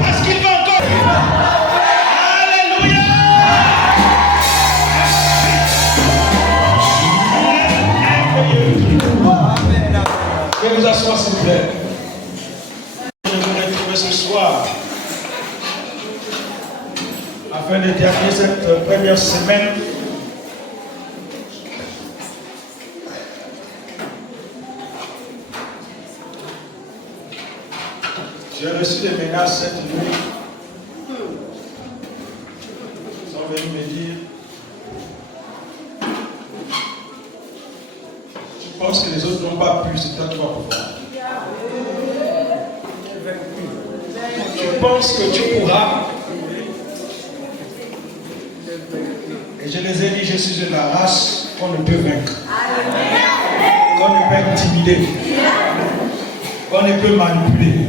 Parce qu'il va encore. Alléluia. Veuillez vous asseoir s'il vous plaît. Je vous retrouve ce soir afin de terminer cette première semaine. J'ai reçu des menaces cette nuit. Ils sont venus me dire: tu penses que les autres n'ont pas pu, c'est toi qui vas pouvoir. Tu penses que tu pourras. Et je les ai dit: je suis de la race qu'on ne peut vaincre, qu'on ne peut intimider, qu'on ne peut manipuler.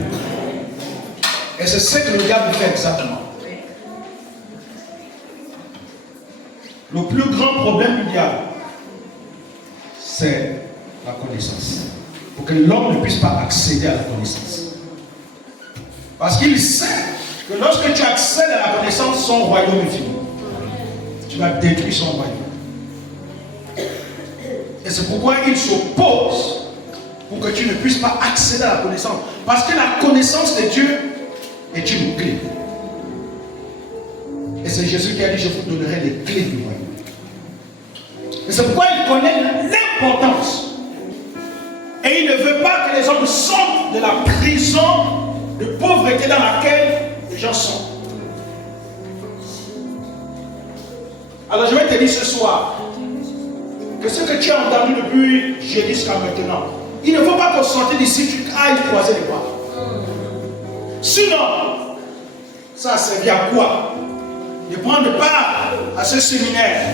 Et c'est ce que le diable fait exactement. Le plus grand problème du diable, c'est la connaissance. Pour que l'homme ne puisse pas accéder à la connaissance. Parce qu'il sait que lorsque tu accèdes à la connaissance, son royaume est fini. Tu vas détruire son royaume. Et c'est pourquoi il s'oppose pour que tu ne puisses pas accéder à la connaissance. Parce que la connaissance de Dieu est une clé. Et c'est Jésus qui a dit: je vous donnerai les clés du royaume. Et c'est pourquoi il connaît l'importance. Et il ne veut pas que les hommes sortent de la prison de pauvreté dans laquelle les gens sont. Alors je vais te dire ce soir que ce que tu as entendu depuis jeudi jusqu'à maintenant, il ne faut pas qu'au sortir d'ici tu ailles croiser les bras. Sinon, ça servit à quoi? De prendre part à ce séminaire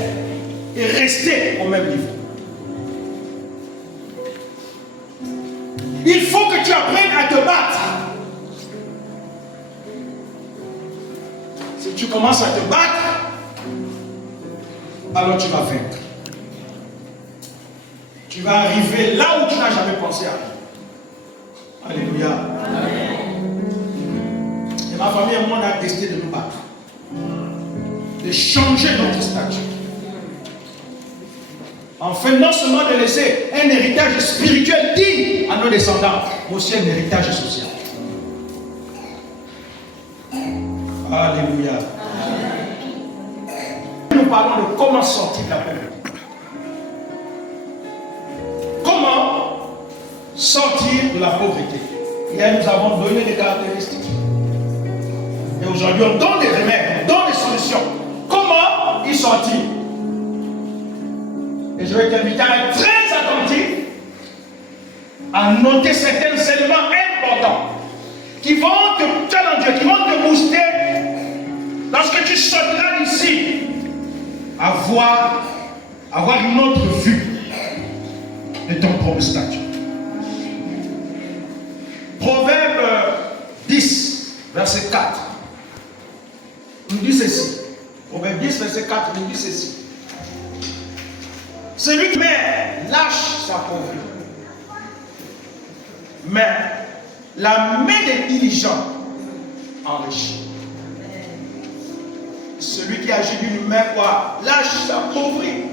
et rester au même niveau. Il faut que tu apprennes à te battre. Si tu commences à te battre, alors tu vas vaincre. Tu vas arriver là où tu n'as jamais pensé arriver. Alléluia. Et ma famille et moi, on a décidé de nous battre. De changer notre statut. Enfin, non seulement de laisser un héritage spirituel digne à nos descendants, mais aussi un héritage social. Alléluia. Nous parlons de comment sortir de la pauvreté. Comment sortir de la pauvreté. Hier, nous avons donné des caractéristiques. Et aujourd'hui, on donne des remèdes, on donne des solutions. Comment y sortir? Et je vais t'inviter à être très attentif, à noter certains éléments importants qui vont te challenger, qui vont te booster lorsque tu sortiras d'ici. Avoir une autre vue de ton propre statut. Proverbe 10, verset 4 nous dit ceci. Proverbe 10, verset 4 nous dit ceci. Celui qui lâche sa pauvreté, mais la main des diligents enrichit. Celui qui agit d'une main lâche s'appauvrit.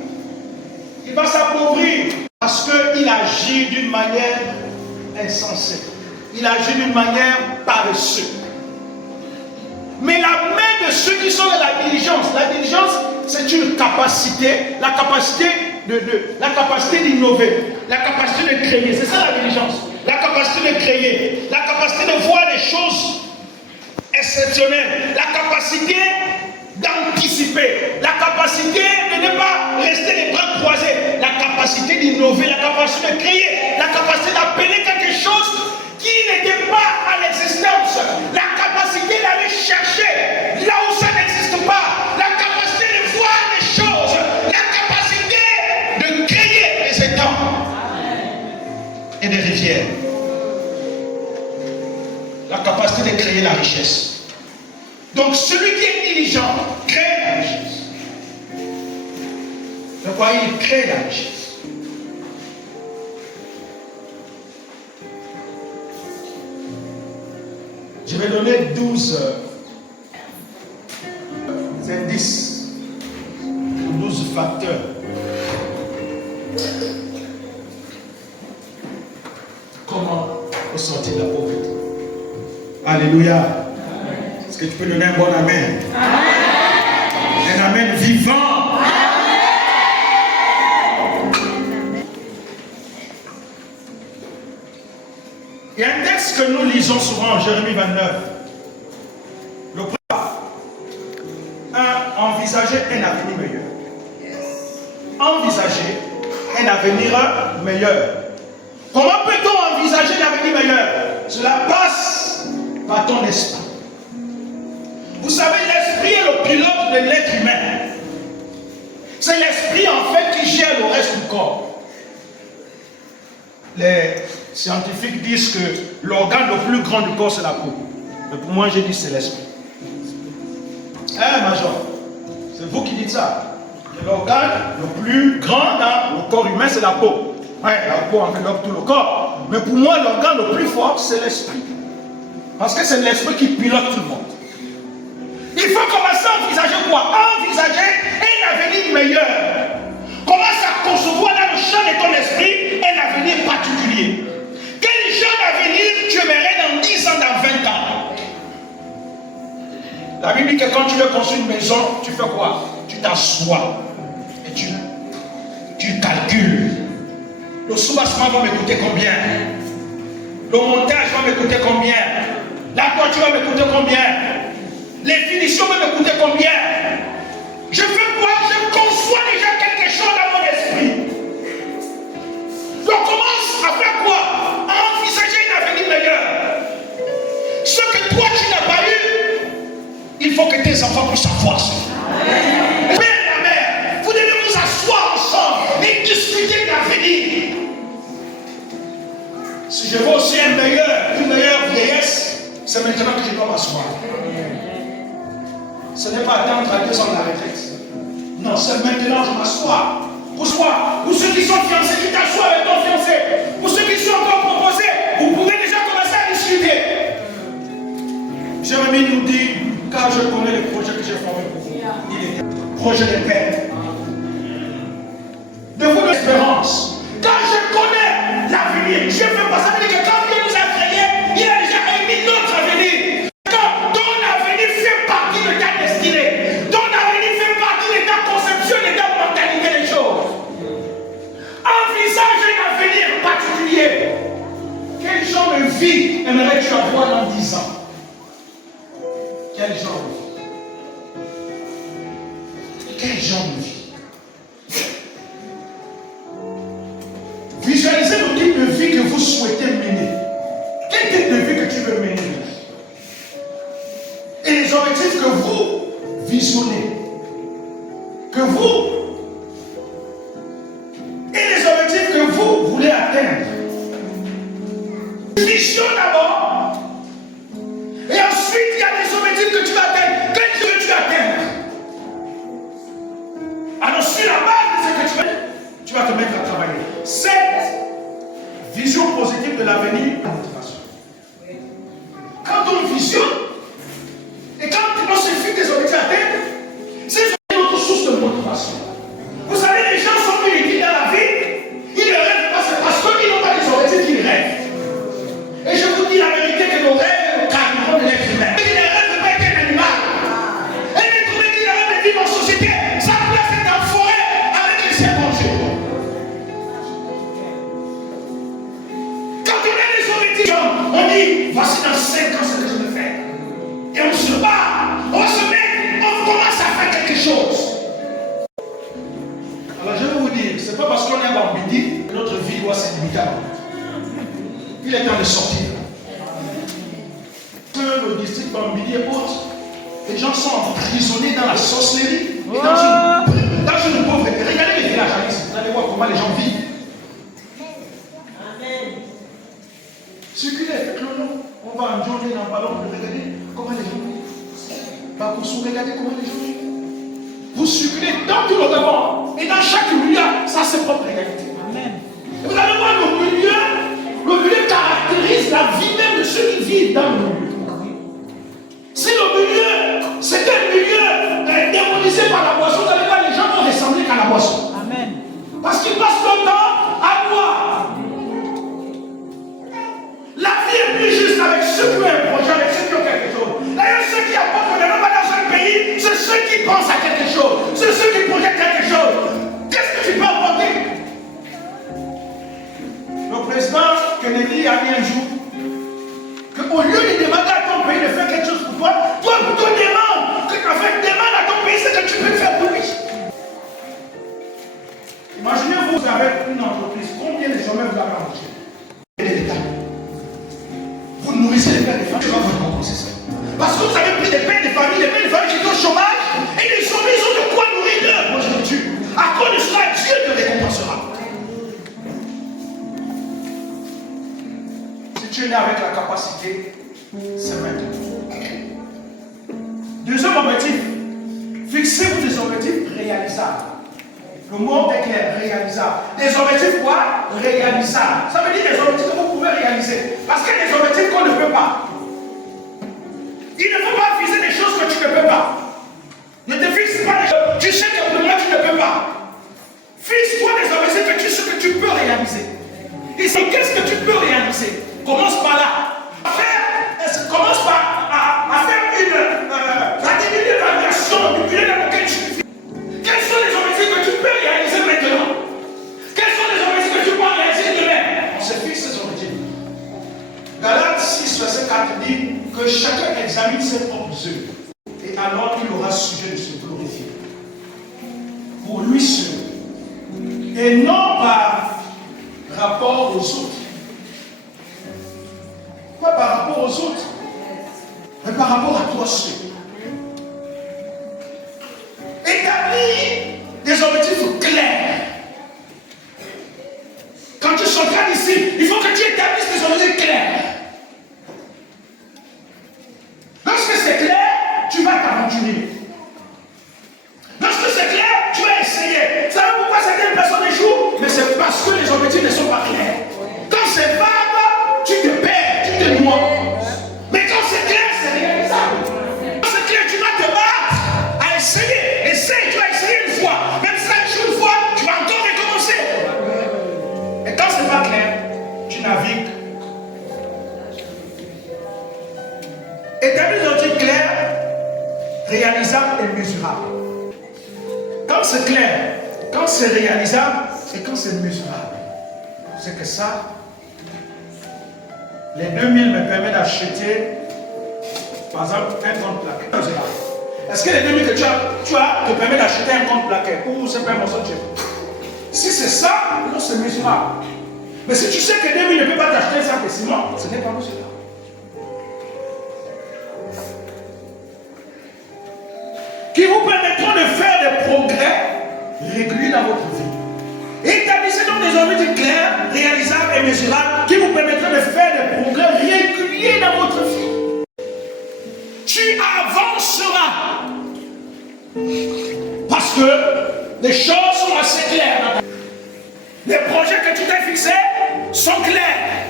Il va s'appauvrir parce qu'il agit d'une manière insensée. Il agit d'une manière paresseuse. Mais la main de ceux qui sont dans la diligence, c'est une capacité, la capacité d'innover, la capacité de créer. C'est ça la diligence. La capacité de créer, la capacité de voir des choses exceptionnelles, la capacité d'anticiper, la capacité de ne pas rester les bras croisés, la capacité d'innover, la capacité de créer, la capacité d'appeler quelque chose qui n'était pas à l'existence, la capacité d'aller chercher là où ça n'existe pas, la capacité de voir les choses, la capacité de créer les étangs et des rivières, la capacité de créer la richesse. Donc celui qui est diligent crée la richesse. De quoi il crée la richesse. Je vais donner 12 indices, 12 facteurs. Comment ressortir de la pauvreté? Alléluia. Est-ce que tu peux donner un bon amen? Amen. Un amen vivant. Il y a un texte que nous lisons souvent en Jérémie 29. Le premier, envisager un avenir meilleur. Envisager un avenir meilleur. Comment peut-on envisager un avenir meilleur? Cela passe par ton esprit. Vous savez, l'esprit est le pilote de l'être humain. C'est l'esprit en fait qui gère le reste du corps. Les scientifiques disent que l'organe le plus grand du corps c'est la peau. Mais pour moi, j'ai dit c'est l'esprit. Hein, Major? C'est vous qui dites ça. L'organe le plus grand dans le corps humain c'est la peau. Ouais, la peau enveloppe tout le corps. Mais pour moi, l'organe le plus fort c'est l'esprit. Parce que c'est l'esprit qui pilote tout le monde. Il faut commencer à envisager quoi? Envisager un avenir meilleur. Commence à concevoir dans le champ de ton esprit un avenir particulier. Quel genre d'avenir tu aimerais dans 10 ans, dans 20 ans? La Bible dit que quand tu veux construire une maison, tu fais quoi? Tu t'assois et tu calcules. Le soubassement va me coûter combien? Le montage va me coûter combien? La toiture va me coûter combien? Les finitions vont me coûter combien? Je fais quoi? Je conçois déjà quelque chose dans mon esprit. Donc commence à faire quoi? À envisager un avenir meilleur. Ce que toi tu n'as pas eu, il faut que tes enfants puissent savoir ça. Père et la mère, vous devez vous asseoir ensemble et discuter de l'avenir. Si je veux aussi une meilleure vieillesse, c'est maintenant que je dois m'asseoir. Ce n'est pas attendre à 2 ans de la retraite. Non, c'est maintenant que je m'assois. Pour ceux qui sont fiancés, qui t'assoient avec ton fiancé. Pour ceux qui sont encore proposés, vous pouvez déjà commencer à discuter. Jérémie nous dit, car je connais les projets que j'ai formés pour vous. Il est projet de paix. De vous l'espérance. Car je connais l'avenir. Je fais pas ça. Ça veut dire que quand Dieu nous a créés, il a déjà émis notre avenir. Quand ton avenir fait partie de ta destinée, ton avenir fait partie de ta conception, de ta mentalité des choses. Envisage un avenir particulier. Quel genre de vie aimerais-tu avoir dans 10 ans? Quel genre de vie? Quel genre de vie? Visualisez le type de vie que vous souhaitez mener. Quel type de vie que tu veux mener? Et les objectifs que vous visionnez. Que vous. Et les objectifs que vous voulez atteindre. Vision d'abord. Et ensuite, il y a des objectifs que tu vas atteindre. Quel Dieu tu atteindre? Alors, sur la base de ce que tu vas te mettre à travailler. Cette vision positive de l'avenir, la motivation. Quand on visionne, et quand on se fixe des objectifs à atteindre, c'est notre source de motivation. Vous savez, les gens sont inutiles dans la vie, ils ne rêvent pas, c'est parce qu'ils n'ont pas les objectifs qu'ils rêvent. Et je vous dis la vérité que nos rêves est le carburant de l'être humain. Il ne rêve pas être un animal. Et les trouver qu'il rêve de vivre en société, sa place est en forêt avec les serpentins. Quand on a les objectifs, on dit voici dans 5 ans ce que je veux faire. Et on se bat, on se met, on commence à faire quelque chose. Alors je vais vous dire, c'est pas parce qu'on est à Bambidi que notre vie doit se limiter à Bambidi. Il est temps de sortir. Le district Bambidi et autres, les gens sont emprisonnés dans la sorcellerie et dans une pauvreté. Regardez les villages ici, vous allez voir comment les gens vivent. Amen. Circulez, faites-le nous. On va en journée dans le ballon, regardez comment les gens vivent. Regardez comment les gens vivent. Vous circulez dans tout le Gabon et dans chaque milieu, ça c'est propre réalité. Amen. Et vous allez voir le milieu caractérise la vie même de ceux qui vivent dans le milieu. Parce qu'ils passent leur temps à boire. La vie est plus juste avec ceux qui ont un projet, avec ceux qui ont quelque chose. D'ailleurs, ceux qui apportent le développement dans un pays, c'est ceux qui pensent à quelque chose. C'est ceux qui projettent quelque chose. Qu'est-ce que tu peux apporter? Le président Kennedy a dit un jour qu'au lieu de demander à ton pays de faire quelque chose pour toi, toi plutôt demande à ton pays ce que tu peux faire pour lui. Imaginez-vous, vous avez une entreprise, combien de chômeurs vous avez embauché? Vous nourrissez les pères de famille, je vais vous compenser ça. Parce que vous avez pris des pères de famille qui sont au chômage, et les chômeurs, ils ont de quoi nourrir leur progéniture. À quoi ne sera Dieu te récompensera? Si tu es né avec la capacité, c'est maintenant. Deuxième objectif, fixez-vous des objectifs réalisables. Le mot est clair, réalisable. Des objectifs quoi? Réalisables. Ça veut dire des objectifs que vous pouvez réaliser. Parce qu'il y a des objectifs qu'on ne peut pas. Il ne faut pas viser des choses que tu ne peux pas. Ne te fixe pas des choses. Tu sais que pour moi tu ne peux pas. Fixe-toi des objectifs que tu sais que tu peux réaliser. Et c'est qu'est-ce que tu peux réaliser? Commence par là. Commence par à faire une évaluation du bilan dans lequel tu vis. Quels sont les objectifs que tu peux réaliser maintenant? Quels sont les objectifs que tu peux réaliser demain? On se fixe ces objectifs. Galates 6, verset 4 dit que chacun examine ses propres œuvres. Et alors il aura sujet de se glorifier. Pour lui seul. Et non par rapport aux autres. Pas par rapport aux autres, mais par rapport à toi seul. Établis des objectifs clairs. Quand tu s'entraînes ici, il faut que tu établisses des objectifs clairs. Lorsque c'est clair, tu vas t'aventurer. Lorsque c'est clair, tu vas essayer. Vous savez pourquoi certaines personnes échouent? Mais c'est parce que les objectifs ne sont pas clairs. Quand c'est vague, tu te perds, tu te noies. Mais quand c'est clair, c'est réalisable. Quand c'est clair, tu vas te battre à essayer. Essaye, tu vas essayer une fois. Même si ça échoue une fois, tu vas encore recommencer. Et quand c'est pas clair, tu navigues. Établis des objectifs clairs, réalisables et mesurables. Quand c'est clair, quand c'est réalisable et quand c'est mesurable, c'est que ça, les 2000 me permettent d'acheter, par exemple, un compte plaqué. Est-ce que les 2000 que tu as te permettent d'acheter un compte plaqué ou c'est pas un morceau de chèque? Si c'est ça, non, c'est mesurable. Mais si tu sais que 2000 ne peut pas t'acheter un sac de ciment, ce n'est pas mesurable. Qui vous permettront de faire des progrès réguliers dans votre vie. Établissez donc des objectifs clairs, réalisables et mesurables qui vous permettront de faire des progrès réguliers dans votre vie. Tu avanceras. Parce que les choses sont assez claires dans ta vie. Les projets que tu t'es fixés sont clairs.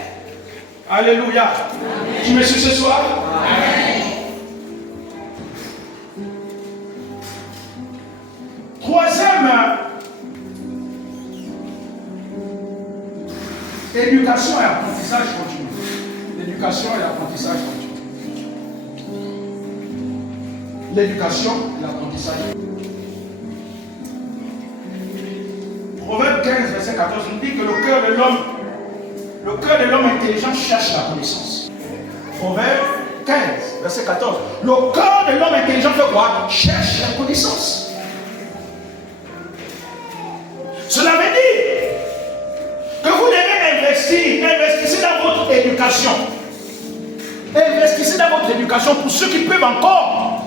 Alléluia. Amen. Tu me suis ce soir? Amen. Troisième, éducation et apprentissage continu. L'éducation et l'apprentissage continu. L'éducation et l'apprentissage continu. Proverbe 15, verset 14, nous dit que le cœur de l'homme intelligent cherche la connaissance. Proverbe 15, verset 14. Le cœur de l'homme intelligent fait quoi? Cherche la connaissance. Cela veut dire que vous devez investissez dans votre éducation. Investissez dans votre éducation pour ceux qui peuvent encore.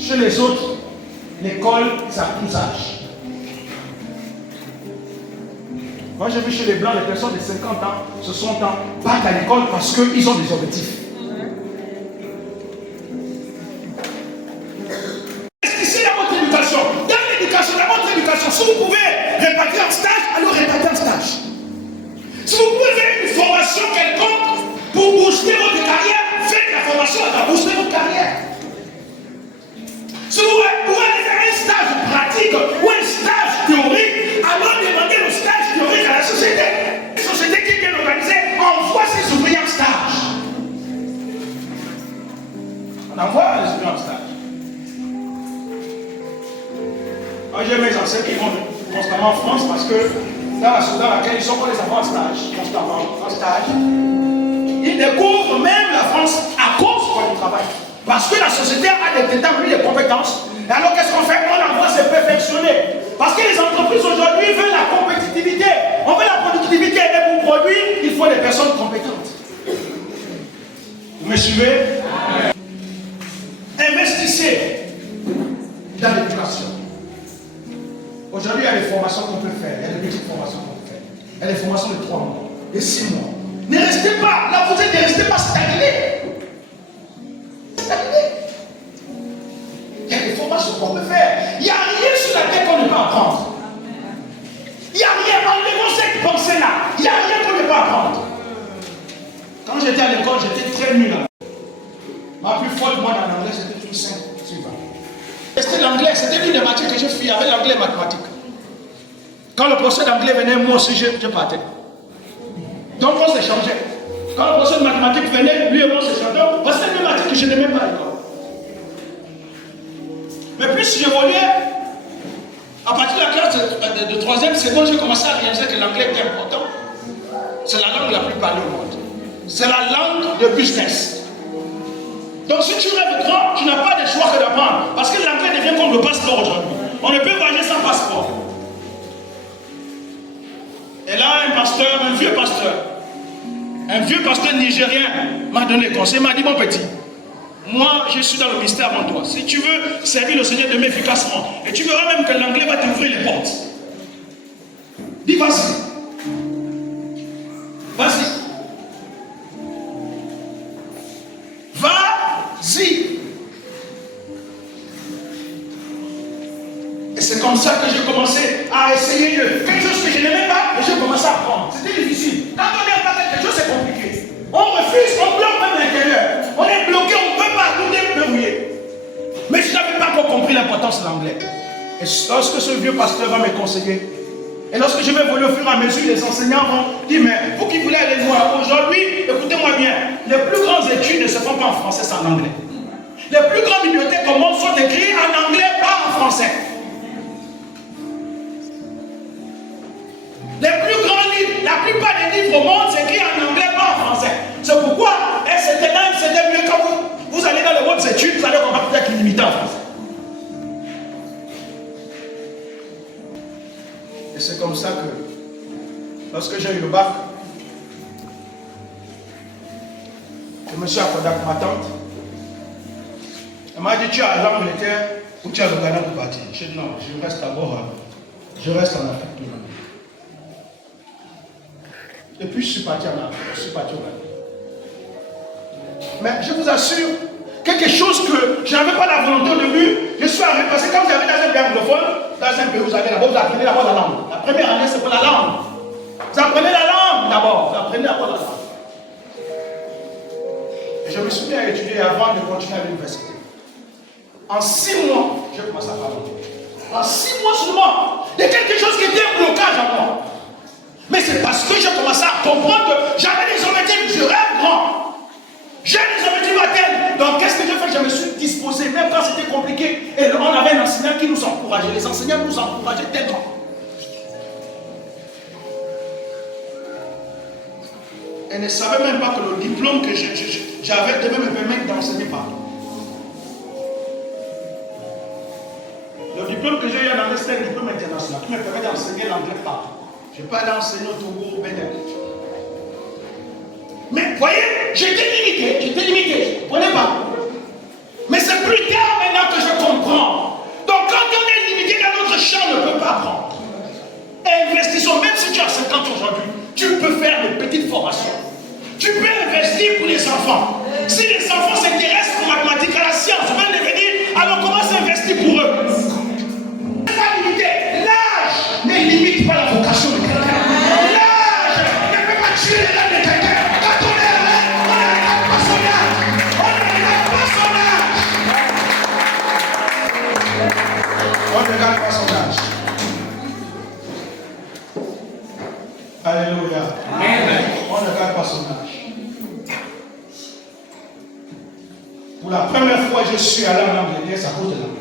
Chez les autres, l'école, ça a plus âge. Moi, j'ai vu chez les Blancs, les personnes de 50 ans se sont battent à l'école parce qu'ils ont des objectifs. Investissez dans votre éducation. Dans votre éducation, si vous pouvez répartir un stage, alors répartir un stage. Si vous pouvez faire une formation quelconque pour booster votre carrière, faites la formation, elle va booster votre carrière. Si vous pouvez aller faire un stage pratique ou un stage théorique, Moi, j'ai mes anciens qui vont constamment en France parce que dans la société dans laquelle ils sont, on les envoie en stage, constamment en stage. Ils découvrent même la France à cause du travail. Parce que la société a déterminé des compétences. Et alors, qu'est-ce qu'on fait? On envoie se perfectionner. Parce que les entreprises aujourd'hui veulent la compétitivité. On veut la productivité. Et pour produire, il faut des personnes compétentes. Vous me suivez? Investissez dans l'éducation. Aujourd'hui, il y a des formations qu'on peut faire. Il y a des petites formations qu'on peut faire. Il y a des formations de 3 mois, de 6 mois. Ne restez pas. Là, vous êtes, ne restez pas stagné. Il y a des formations qu'on peut faire. Il n'y a rien sur la tête qu'on ne peut apprendre. Il n'y a rien. Enlevons cette pensée-là. Il n'y a rien qu'on ne peut apprendre. Quand j'étais à l'école, j'étais très nul. Ma plus forte, moi, dans l'anglais, c'était toujours 5 sur 20. C'était l'anglais. C'était l'une des matières que je fuyais avec l'anglais et mathématiques. Quand le professeur d'anglais venait, moi aussi, je partais. Donc, on s'échangeait. Quand le professeur de mathématiques venait, lui et moi, on s'échangeait. Parce que c'était une matière que je n'aimais pas à l'école. Mais plus j'évoluais, à partir de la classe de 3e, seconde, j'ai commencé à réaliser que l'anglais était important. C'est la langue la plus parlée au monde. C'est la langue de business. Donc si tu rêves grand, tu n'as pas de choix que d'apprendre. Parce que l'anglais devient comme le passeport aujourd'hui. On ne peut voyager sans passeport. Et là, un vieux pasteur nigérien m'a donné conseil, m'a dit, mon petit, moi je suis dans le ministère avant toi. Si tu veux servir le Seigneur de main efficacement, et tu verras même que l'anglais va t'ouvrir les portes. Dis vas-y. Vas-y. Vas-y. Et c'est comme ça que j'ai commencé à essayer quelque chose que je n'aimais pas, et j'ai commencé à apprendre. C'était difficile. Quand on n'aime pas quelque chose, c'est compliqué. On refuse, on bloque même l'intérieur. On est bloqué, on ne peut pas, tout est verrouillé. Mais je n'avais pas encore compris l'importance de l'anglais. Et lorsque ce vieux pasteur va me conseiller, et lorsque je vais évoluer au fur et à mesure, les enseignants vont dire, mais vous qui voulez aller voir, aujourd'hui, écoutez-moi bien, les plus grandes études ne se font pas en français, c'est en anglais. Les plus grandes bibliothèques au monde sont écrites en anglais, pas en français. Les plus grands livres, la plupart des livres au monde s'écrivent en anglais, pas en français. C'est pourquoi, c'était mieux quand vous allez dans les hautes études, vous allez comprendre peut-être limité en français. Et c'est comme ça que, lorsque j'ai eu le bac, je me suis accordé avec ma tante. Elle m'a dit, tu es à l'Angleterre ou tu es au Ghana pour partir? J'ai dit non, je reste d'abord, je reste en Afrique du Nord. Et puis je suis parti en Afrique, je suis parti au Ghana. Mais je vous assure, quelque chose que je n'avais pas la volonté au début, je suis arrivé, parce que quand vous avez dans un pays anglophone, dans un pays où vous allez d'abord, vous apprenez d'abord la langue. La première année, c'est pour la langue. Vous apprenez la langue d'abord, vous apprenez d'abord la langue. Et je me suis mis à étudier avant de continuer à l'université. En 6 mois, j'ai commencé à parler. En 6 mois seulement, il y a quelque chose qui était un blocage à moi. Mais c'est parce que j'ai commencé à comprendre que j'avais des objectifs, je rêve grand. J'ai des objectifs à atteindre. Donc qu'est-ce que j'ai fait? Je me suis disposé, même quand c'était compliqué. Et on avait un enseignant qui nous encourageait. Les enseignants nous encourageaient tellement. Elle ne savait même pas que le diplôme que j'avais devait me permettre d'enseigner partout. Le diplôme que j'ai eu en anglais, c'est un diplôme international qui me permet d'enseigner l'anglais partout. Je ne vais pas aller enseigner au Togo, au Bénin. Mais vous voyez, j'étais limité, je ne comprenais pas. Mais c'est plus tard maintenant que je comprends. Donc quand on est limité dans notre champ, on ne peut pas apprendre. Investissons, même si tu as 50 ans aujourd'hui, tu peux faire des petites formations. Tu peux investir pour les enfants. Si les enfants s'intéressent aux mathématiques, à la science, veulent devenir, alors commence à investir pour eux. Ce n'est pas limité. L'âge ne limite pas la vocation de quelqu'un. L'âge ne peut pas tuer les rêves de quelqu'un. Quand on est là, on ne regarde pas son âge. On ne regarde pas son âge. On ne regarde pas son âge. Alléluia. Amen. On ne regarde pas son âge. Pour la première fois, je suis allé en Angleterre, c'est à cause de l'anglais.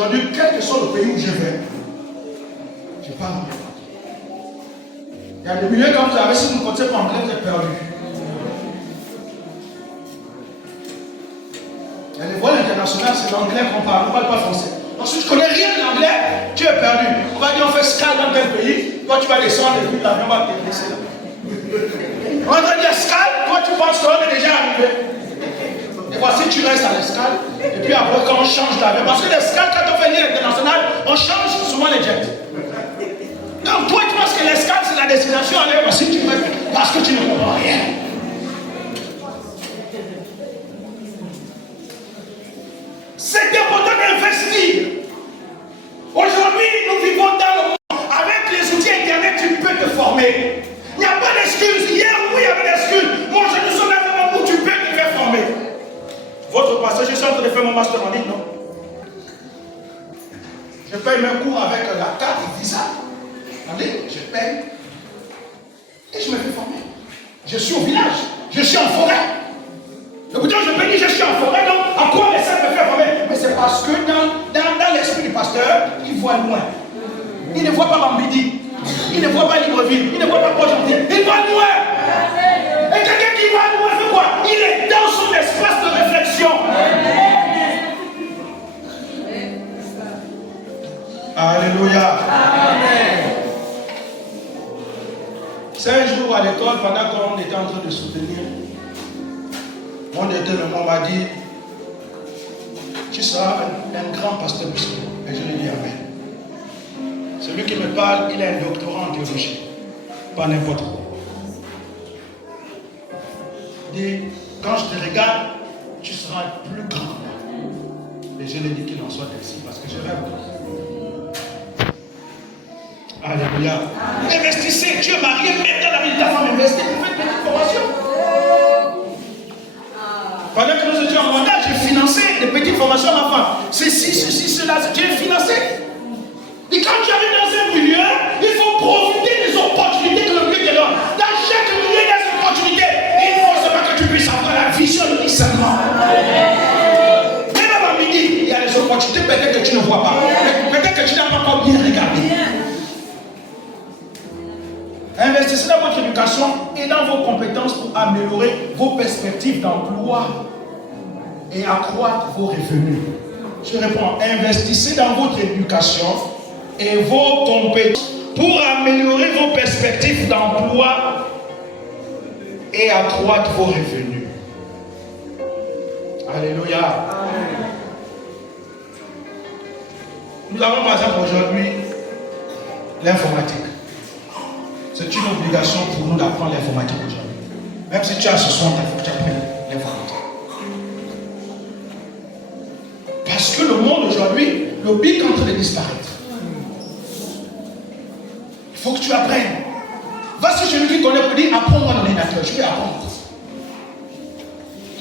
aujourd'hui, quel que soit le pays où je vais, je parle anglais. Il y a des milliers quand vous avez, si vous ne connaissez pas anglais, vous êtes perdu. Il y a les vols internationaux, c'est l'anglais qu'on parle, on ne parle pas français. Donc si tu ne connais rien de l'anglais, tu es perdu. On va dire on fait escale dans tel pays, toi tu vas descendre et puis l'avion va te laisser là. On va dire escale, toi tu penses qu'on est déjà arrivé. Et voici tu restes à l'escale, et puis après quand on change d'avion, parce que l'escale, quand on fait l'île internationale, on change souvent les jets. Donc toi tu penses que l'escale c'est la destination, allez, voici tu restes, parce que tu ne comprends rien. C'est important d'investir. Aujourd'hui, nous vivons dans le monde. Avec les outils internet, tu peux te former. Il n'y a pas d'excuse. Hier, oui, il y avait d'excuses. Moi, je ne suis pas vraiment où tu peux te faire former. Votre pasteur, je suis en train de faire mon master en ligne, non? Je paye mes cours avec la carte Visa. Attendez, je paye. Et je me fais former. Je suis au village. Je suis en forêt. Le bout je peux dire je suis en forêt, donc à quoi les saints me faire former? Mais c'est parce que dans l'esprit du pasteur, il voit loin. Il ne voit pas Bambidi, il ne voit pas Libreville, il ne voit pas Port-Gentil, il voit loin. Et quelqu'un qui voit loin fait quoi? Il est dans son espace de réflexion. Alléluia. Amen. C'est un jour à l'école, pendant qu'on était en train de soutenir, mon directeur m'a dit, tu seras un grand pasteur musulman. Et je lui ai dit amen. Celui qui me parle, il a un doctorat en théologie. Pas n'importe quoi. Il dit, quand je te regarde, tu seras plus grand. Et je lui ai dit qu'il en soit ainsi, parce que je rêve. Alléluia. Investissez, Dieu m'a rien mis dans la vie de ta femme, investissez, vous faites une petite formation. Pendant que nous étions en mandat, j'ai financé des petites formations à ma femme. Ceci, cela, j'ai financé. Et quand tu arrives dans un milieu, il faut profiter des opportunités que le milieu te donne. Dans chaque milieu, il y a des opportunités. Il faut seulement que tu puisses avoir la vision de discernement. Même à midi, il y a des opportunités peut-être que tu ne vois pas. Peut-être que tu n'as pas encore bien regardé. Investissez dans votre éducation et dans vos compétences pour améliorer vos perspectives d'emploi et accroître vos revenus. Je réponds, investissez dans votre éducation et vos compétences pour améliorer vos perspectives d'emploi et accroître vos revenus. Alléluia. Amen. Nous avons par exemple aujourd'hui l'informatique. C'est une obligation pour nous d'apprendre l'informatique aujourd'hui. Même si tu as ce soir, il faut que tu apprennes l'informatique. Parce que le monde aujourd'hui, le big est en train de disparaître. Il faut que tu apprennes. Va sur celui qui connaît pour dire apprends-moi l'ordinateur, je vais apprendre.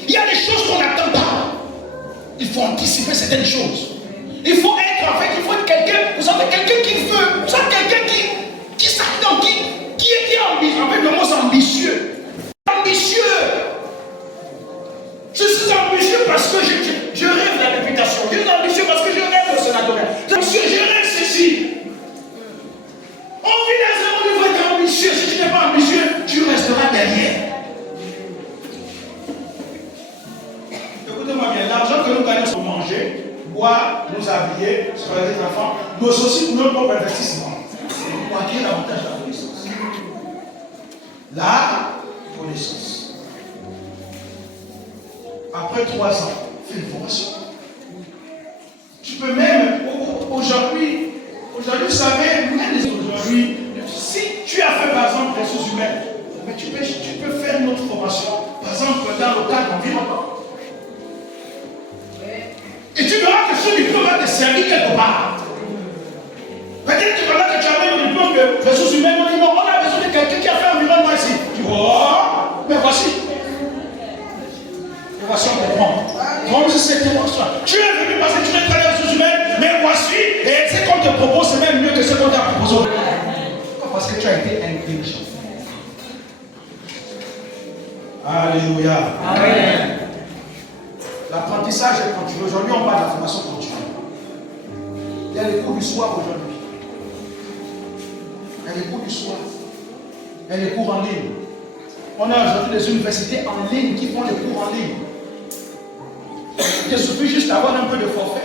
Il y a des choses qu'on n'attend pas. Il faut anticiper certaines choses. Il faut être, en fait, il faut être quelqu'un, vous savez, quelqu'un qui veut, vous savez, quelqu'un qui s'attend, qui est ambitieux. En fait, le mot c'est ambitieux. Ambitieux. Je suis ambitieux parce que je rêve de la réputation. Je suis ambitieux parce que je rêve au sénatorial. Je rêve ceci. On vit dans un monde où il faut être ambitieux. Si tu n'es pas ambitieux, tu resteras derrière. Écoutez-moi bien, l'argent que nous gagnons pour manger, boire, nous habiller, soigner les enfants, nous aussi pour notre propre investissement. Pour acquérir davantage la connaissance. La connaissance. Après 3 ans, fais une formation. Tu peux même, aujourd'hui, vous savez, aujourd'hui, si tu as fait par exemple des ressources humaines, mais tu peux faire une autre formation, par exemple dans le cadre environnement. Et tu verras que ce diplôme va te servir quelque part. Peut-être que pendant que tu as même le diplôme de ressources humaines, on dit non, on a besoin de quelqu'un qui a fait environnement ici. Tu vois, oh, mais voici. Voici, on comprend. Comme si c'était pour toi. Tu es venu parce que tu n'es pas les ressources humaines, mais voici, et ce qu'on te propose, c'est même mieux que ce qu'on t'a proposé. Parce que tu as été intelligent. Alléluia. Amen. L'apprentissage est continu. Aujourd'hui, on parle de la formation continue. y a les cours du soir aujourd'hui. Il y a les cours du soir. Il y a les cours en ligne. On a aujourd'hui des universités en ligne qui font les cours en ligne. Il suffit juste d'avoir un peu de forfait.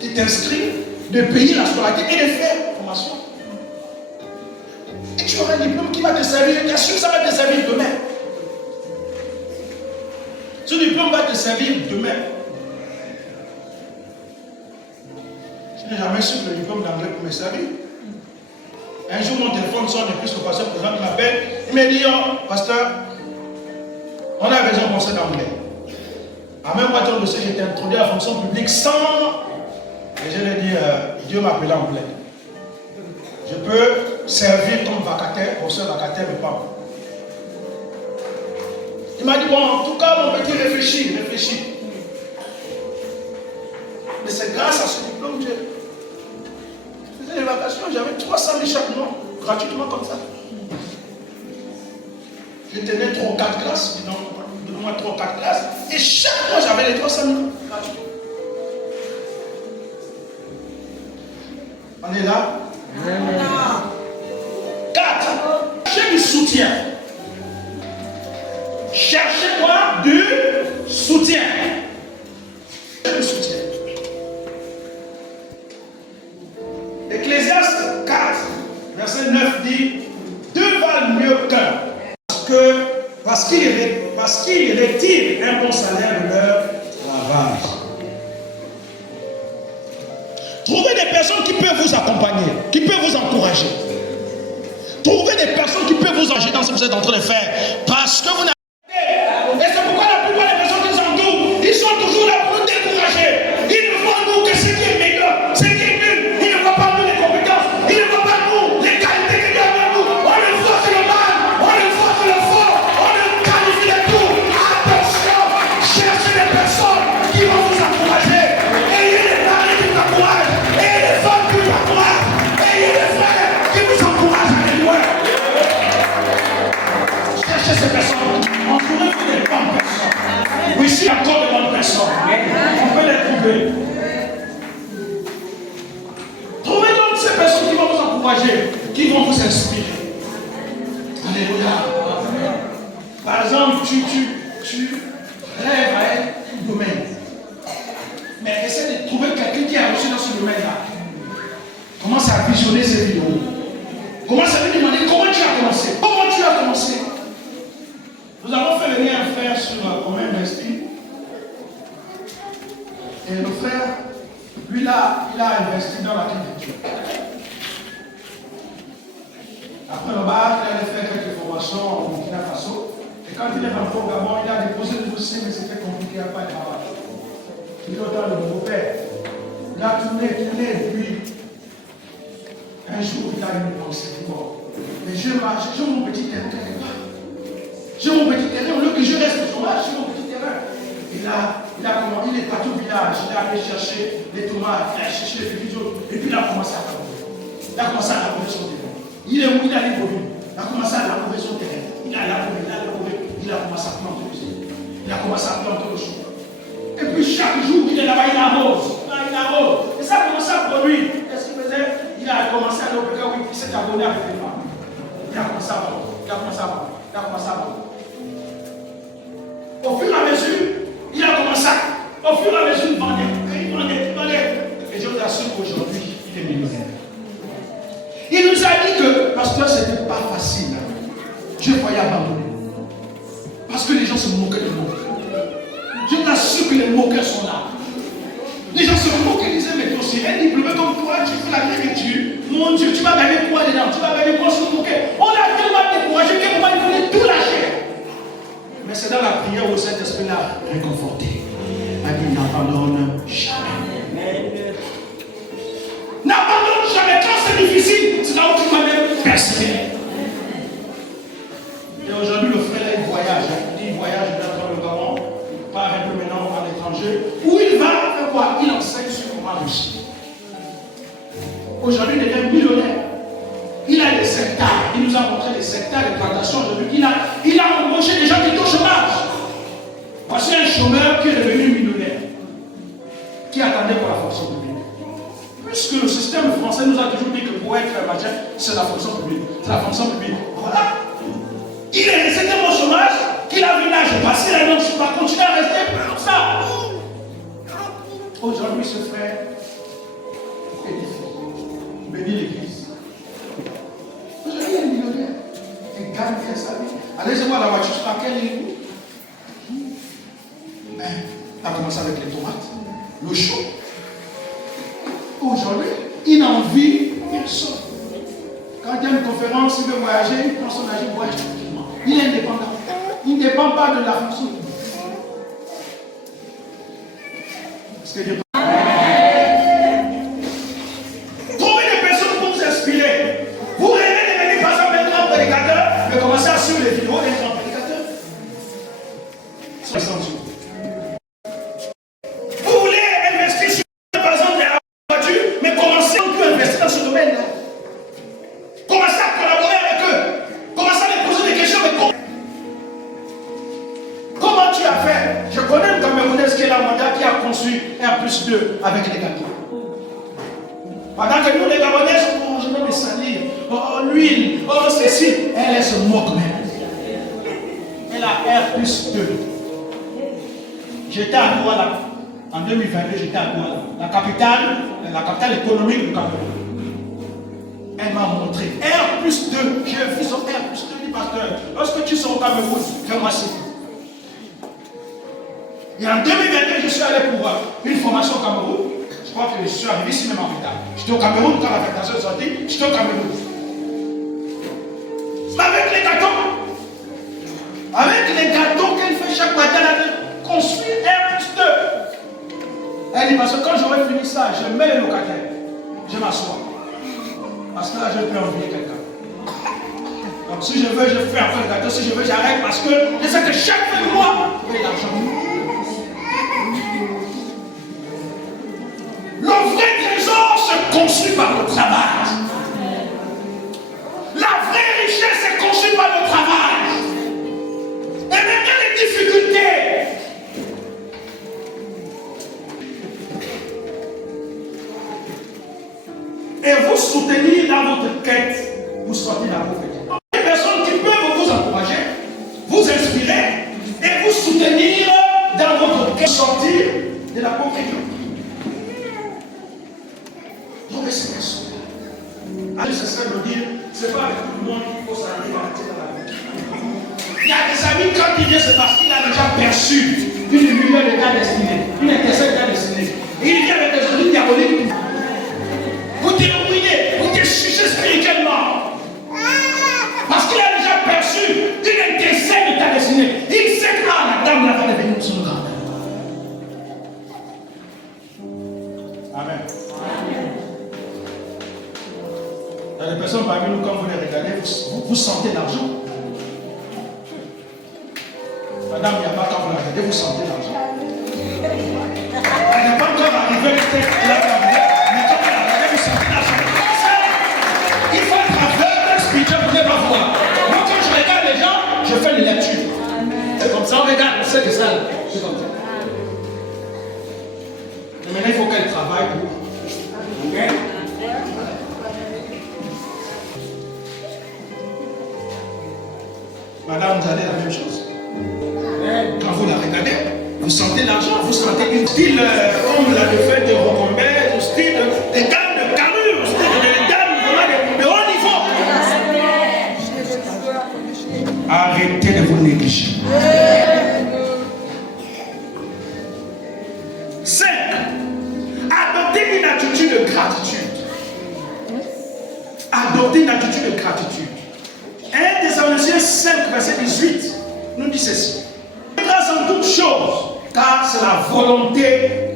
Tu t'inscris, de payer la scolarité et de faire la formation. Et tu auras un diplôme qui va te servir. Je t'assure que ça va te servir demain. Ce diplôme va te servir demain. Je n'ai jamais su que le diplôme d'anglais pouvait me servir. Un jour, mon téléphone sonne et puis le pasteur présent m'appelle. Il m'a dit, oh, pasteur, on a besoin d'un conseil d'anglais. En même temps, j'étais introduit à la fonction publique sans. Et je lui ai dit, Dieu m'a appelé anglais. Je peux servir comme vacataire, professeur vacataire, mais pas moi. Il m'a dit, bon, en tout cas, mon petit, réfléchis. Mais c'est grâce à ce diplôme que je faisais les vacations, j'avais 300 000 chaque mois, gratuitement comme ça. Je tenais 3 ou 4 classes, disons, de moins 3 ou 4 classes, et chaque mois j'avais les 300 000 gratuitement. On est là? 4. Cherchez du soutien. Cherchez-moi du soutien. Du soutien. Ecclésiaste 4, verset 9 dit, 2 valent mieux qu'un. Parce qu'ils retirent un bon salaire de leur travail. Trouvez des personnes qui peuvent vous accompagner, qui peuvent vous encourager. Trouvez des personnes qui peuvent vous engager dans ce que vous êtes en train de faire. Parce que vous n'avez pas. Et c'est pourquoi la plupart des personnes qui nous entourent, ils sont toujours là pour nous décourager. Ils ne voient nous que ce qui est meilleur, ce qui est nul. Ils ne voient pas nous les compétences. Ils ne voient pas nous les qualités qu'il y a dans nous. On le voit sur le mal, on le voit sur le fort, on le qualifie de tout. Attention, cherchez des personnes qui vont vous encourager. Ayez des maris qui vous encouragent. Ayez des femmes qui vous encouragent. Ayez des frères qui vous encouragent à aller loin. Cherchez ces personnes. Entourez-vous des bonnes personnes. Oui, ici, encore de bonnes personnes. On peut les trouver. Trouvez donc ces personnes qui vont vous encourager, qui vont vous inspirer. Alléluia. Par exemple, tu rêves à un domaine. Mais essaie de trouver quelqu'un qui a réussi dans ce domaine-là. Commence à visionner ces vidéos. Commence à lui demander comment tu as commencé. Comment tu as commencé. Nous avons fait venir un frère sur comment investir. Et le frère, lui là, il a investi dans l'agriculture. Après le bac, il a fait quelques formations au Burkina Faso. Et quand il est rentré au Gabon, il a déposé le dossier, mais c'était compliqué, il n'y a pas de travail. Il est autant de mon père. Il a tourné, et puis un jour, il a une pensée. Bon, mais j'ai mon petit terrain quelque part. J'ai mon petit terrain, au lieu que je reste au chômage, j'ai mon petit terrain. Et là, il est parti au village, il est allé chercher les tomates, il a cherché les petits autres, et puis il a commencé à labourer. Il a commencé à labourer son terrain. Il est où? Il a les bovines. Il a commencé à labourer son terrain. Il a labouré, il a commencé à planter le chou. Il a commencé à planter le chou. Et puis chaque jour qu'il est là-bas, il arrose. Il arrose. Et ça a commencé à produire. Qu'est-ce qu'il faisait? Il a commencé à aller au PK, oui, il s'est abonné avec les femmes. Il a commencé à vendre. Il a commencé à vendre. Il a commencé à vendre. Au fur et à mesure, il a commencé à. Au fur et à mesure, il vendait. Il vendait. Et je vous assure qu'aujourd'hui, il est millionnaire. Il nous a dit que, pasteur, ce n'était pas facile. Je voyais abandonner. Parce que les gens se moquaient de nous. Je t'assure que les moqueurs sont là. Les gens se moquaient, ils disaient, mais toi, c'est un diplômé comme toi, tu fais l'agriculture. Mon Dieu, tu vas gagner quoi dedans? Tu vas gagner quoi? Se moquer. On a tellement découragé qu'à un moment, il fallait tout lâcher. Mais c'est dans la prière où cet esprit l'a réconforté. Il a dit, n'abandonne jamais. N'abandonne jamais. Quand c'est difficile, c'est là où tu vas même persévérer. Et aujourd'hui, le frère, il voyage. Il voyage dans le Gabon. Il part un peu maintenant à l'étranger. Où il va faire quoi? Il enseigne sur comment réussir. Aujourd'hui, il devient millionnaire. Il a des secteurs. Il nous a montré des secteurs de plantations. Aujourd'hui, il a embauché des gens qui étaient au chômage. Voici un chômeur qui est devenu millionnaire. Qui attendait pour la fonction publique. Puisque le système français nous a toujours dit que pour être machin, c'est la fonction publique. C'est la fonction publique. Voilà. Il est resté tellement au chômage qu'il a vu l'âge passer, là, donc il va continuer à rester comme ça. Aujourd'hui, ce frère bénit l'église. Aujourd'hui, il est millionnaire. Il gagne bien sa vie. Allez, moi la voiture, je parle quelle est. Mais, on a commencé avec les tomates, le chou. Aujourd'hui, il n'a envie personne. Quand il y a une conférence, il veut voyager, il prend son argent, il voyage tranquillement. Il est indépendant. Il ne dépend pas de la fonction. Parce que trouvez des personnes pour vous inspirer. Vous rêvez de devenir par exemple un grand prédicateur, mais commencez à suivre les vidéos d'un grand prédicateur. Vous voulez investir sur par exemple la voiture, mais commencez à investir dans ce domaine-là. Commencez à collaborer avec eux. Commencez à les poser des questions, mais comment tu as fait? Je connais une Camerounaise qui est la Manda qui a conçu R+2 avec les gâteaux. Pendant que nous, les Camerounaises, oh, je vais me salir, oh, l'huile, oh, ceci. Elle se moque même. Elle a R+2. J'étais à Douala. En 2022, j'étais à Douala. La capitale économique du Cameroun. Elle m'a montré R+2. J'ai vu son R+2 du pasteur. Lorsque tu sors au Cameroun, fais-moi ça. Et en 2022, je suis allé pour une formation au Cameroun. Je crois que je suis arrivé ici même en retard. J'étais au Cameroun quand la fédération est sortie. J'étais au Cameroun. Avec les gâteaux. Avec les gâteaux qu'elle fait chaque matin, elle construit R+2. Elle dit, parce que quand j'aurai fini ça, je mets les locataires. Je m'assois. Parce que là, je peux envoyer quelqu'un. Donc si je veux, je fais un peu de gâteau. Si je veux, j'arrête parce que je sais que chaque fin de mois, je paye l'argent. Le vrai trésor se construit par le travail. La vraie richesse est construite par le travail. Et même dans les difficultés. Et vous soutenir dans votre quête, vous sortez de la pauvreté. Des personnes qui peuvent vous encourager, vous inspirer et vous soutenir dans votre quête, sortir de la pauvreté. Donc, ces personnes-là. C'est ça de dire, c'est pas avec tout le monde qu'il faut s'arrêter dans la vie. Il y a des amis, quand il vient, c'est parce qu'il a déjà perçu une lumière de ta destinée, une étincelle de ta destinée. Et il vient avec des outils diaboliques. Vous t'éloignez, vous t'échouchez spirituellement. Parce qu'il a déjà perçu une étincelle de ta destinée. Il sait que la dame là va devenir son grand. Amen. Il y a des personnes parmi nous, quand vous les regardez, vous sentez l'argent. Madame, il n'y a pas quand vous la regardez, vous sentez l'argent. Elle n'est pas encore arrivée, elle a arrivé, mais quand vous la regardez, vous sentez l'argent. Il faut être aveugle spirituel pour ne pas voir. Moi, quand je regarde les gens, je fais les lectures. C'est comme ça, on regarde, on sait que ça, c'est comme ça. Mais maintenant, il faut qu'elle travaille pour. Ok? Madame, vous avez la même chose. Quand vous la regardez, vous sentez l'argent, vous sentez une style comme la défaite de Rocombert, ou style des dames de carrure, style des dames vraiment de haut niveau. Arrêtez de vous négliger. 5. Adoptez une attitude de gratitude. Adoptez une attitude de gratitude. 1 Thessaloniciens 5, verset 18, nous dit ceci. Grâce en toutes choses, car c'est la volonté,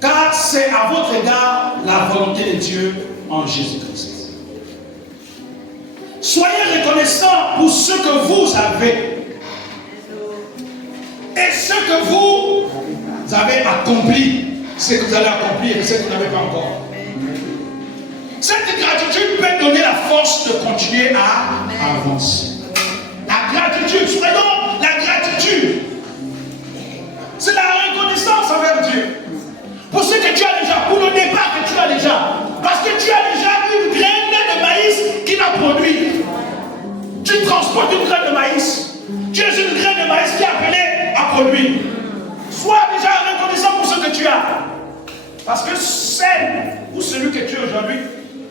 car c'est à votre égard la volonté de Dieu en Jésus-Christ. Soyez reconnaissants pour ce que vous avez et ce que vous avez accompli, ce que vous allez accomplir et ce que vous n'avez pas encore. Cette gratitude peut donner la force de continuer à avancer. La gratitude, soyez donc la gratitude. C'est la reconnaissance envers Dieu. Pour ce que tu as déjà, pour le départ que tu as déjà. Parce que tu tu as. Parce que celle ou celui que tu es aujourd'hui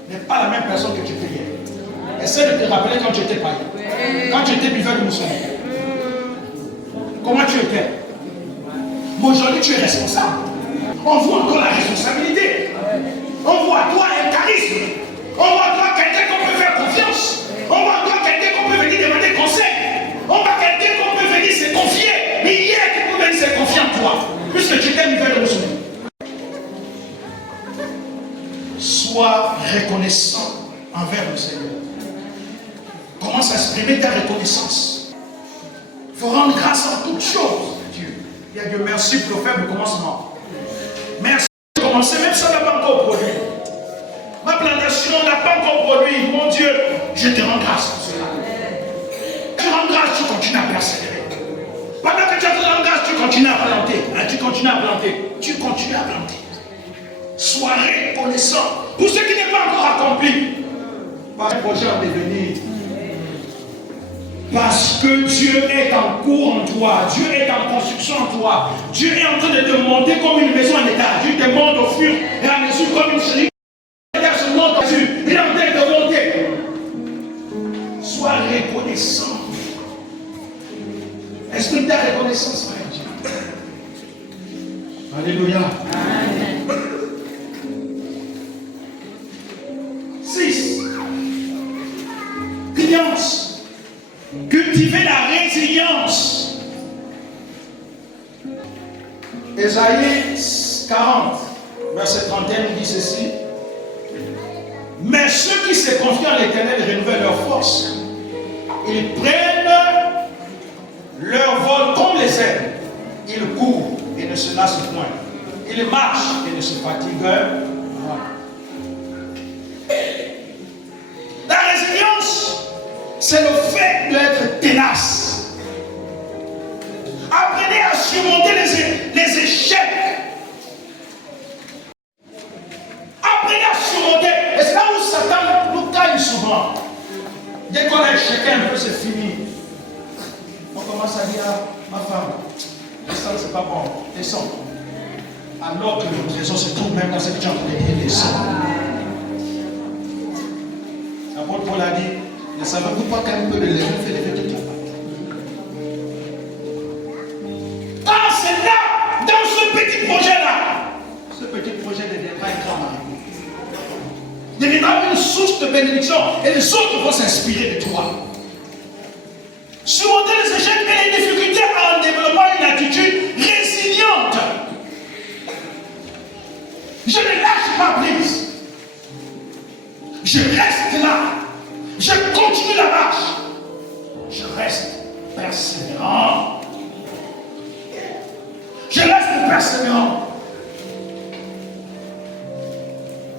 n'est pas la même personne que tu étais hier. Essaie de te rappeler quand tu étais païen. Quand tu étais buveur de mousson. Comment tu étais? Mais aujourd'hui tu es responsable. On voit encore la responsabilité. On voit toi un charisme. On voit toi quelqu'un qu'on peut faire confiance. On voit toi quelqu'un qu'on peut venir demander conseil. On voit quelqu'un qu'on peut venir se confier. Mais hier tu peux venir se confier en toi. Puisque tu étais buveur de mousson. Sois reconnaissant envers le Seigneur. Commence à exprimer ta reconnaissance. Il faut rendre grâce en toutes choses. Dieu. Il y a Dieu merci pour le faible commencement. Merci de commencer, même si ça n'a pas encore produit. Ma plantation n'a pas encore produit. Mon Dieu, je te rends grâce pour cela. Tu rends grâce, tu continues à persévérer. Pendant que tu te rends grâce, tu continues à planter. Tu continues à planter. Tu continues à planter. Sois reconnaissant pour ce qui n'est pas encore accompli. Par un projet en devenir. Parce que Dieu est en cours en toi. Dieu est en construction en toi. Dieu est en train de te monter comme une maison en étage. Dieu te monte au fur et à mesure comme une chenille. Il est en train de monter. Sois reconnaissant. Exprime ta reconnaissance, frère Dieu. Alléluia. Amen. 6. Résilience. Cultiver la résilience. Ésaïe 40, verset 31 nous dit ceci. Mais ceux qui se confient en l'Éternel renouvellent leur force. Ils prennent leur vol comme les ailes. Ils courent et ne se lassent point. Ils marchent et ne se fatiguent point. La résilience, c'est le fait d'être ténace. Apprenez à surmonter les échecs. Apprenez à surmonter. Et c'est là où Satan nous gagne souvent. Dès qu'on a échecé un peu, c'est fini. On commence à dire à ma femme, ça c'est pas bon, descends. Alors que notre raison se trouve même dans cette chambre de descends. L'apôtre Paul a dit, ne savez-vous pas qu'un peu de lait fait lever toute la pâte? Ah, c'est là, dans ce petit projet-là, ce petit projet deviendra un grand mari. Deviendra une source de bénédiction et les autres vont s'inspirer de toi. Surmonter les échecs et les difficultés en développant une attitude résiliente. Je ne lâche pas prise. Je reste là. Je continue la marche. Je reste persévérant. Je reste persévérant.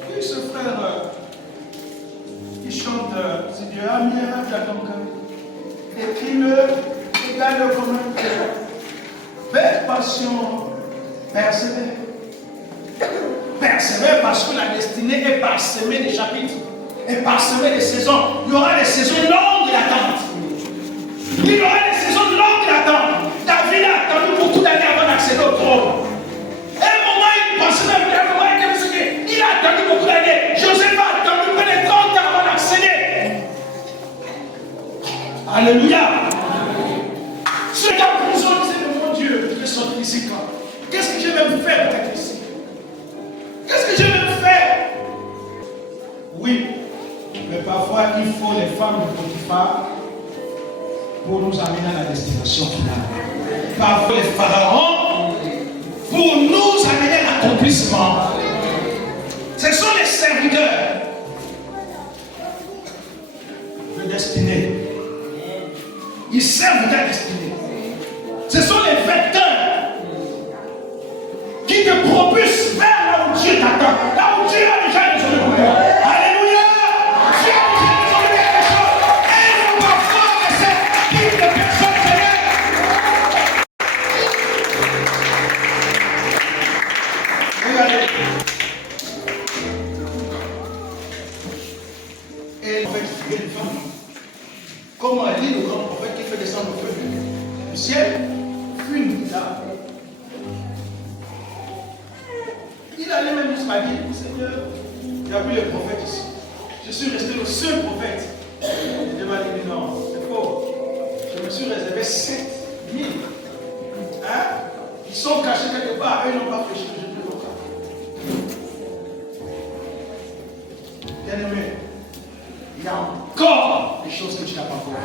Oui, ce frère, il chante, c'est Dieu a mis un rêve dans ton cœur. Écris-le, regarde-le comme un cœur. Fais passion, persévère. Persévère parce que la destinée est parsemée des chapitres, est parsemée des saisons. Il y aura des saisons longues d'attente. Il y aura des saisons longues d'attente. David a attendu beaucoup d'années avant d'accéder au trône. Et un moment, il pensait même qu'à un moment, il a attendu beaucoup d'années. Joseph a attendu près de 30 ans avant d'accéder. Alléluia. Ceux qui en prison disaient, mon Dieu, je vais sortir ici quoi? Qu'est-ce que je vais me faire pour être ici? Qu'est-ce que je vais me faire? Oui, mais parfois il faut les femmes de Potiphar pour nous amener à la destination finale. Parfois les pharaons pour nous amener à l'accomplissement. Ce sont les serviteurs de destinée. Ils servent ta destinée. Ce sont les vecteurs qui te propulsent vers là où Dieu t'attend. Là où Dieu a déjà résolu pour toi. Alléluia! Dieu a déjà résolu quelque chose. Et il ne faut pas voir ces types de personnes sérieuses. Regardez. Et en fait, il y a une femme. Comment elle dit le grand prophète qui fait descendre le feu du ciel, fume là. allé même jusqu'à dire, Seigneur, il n'y a plus les prophètes ici. Je suis resté le seul prophète. Et Dieu m'a dit, non, c'est faux. Je me suis réservé 7000. Hein? Ils sont cachés quelque part, eux n'ont pas péché, je ne peux pas. Bien-aimé, il y a encore des choses que tu n'as pas compris.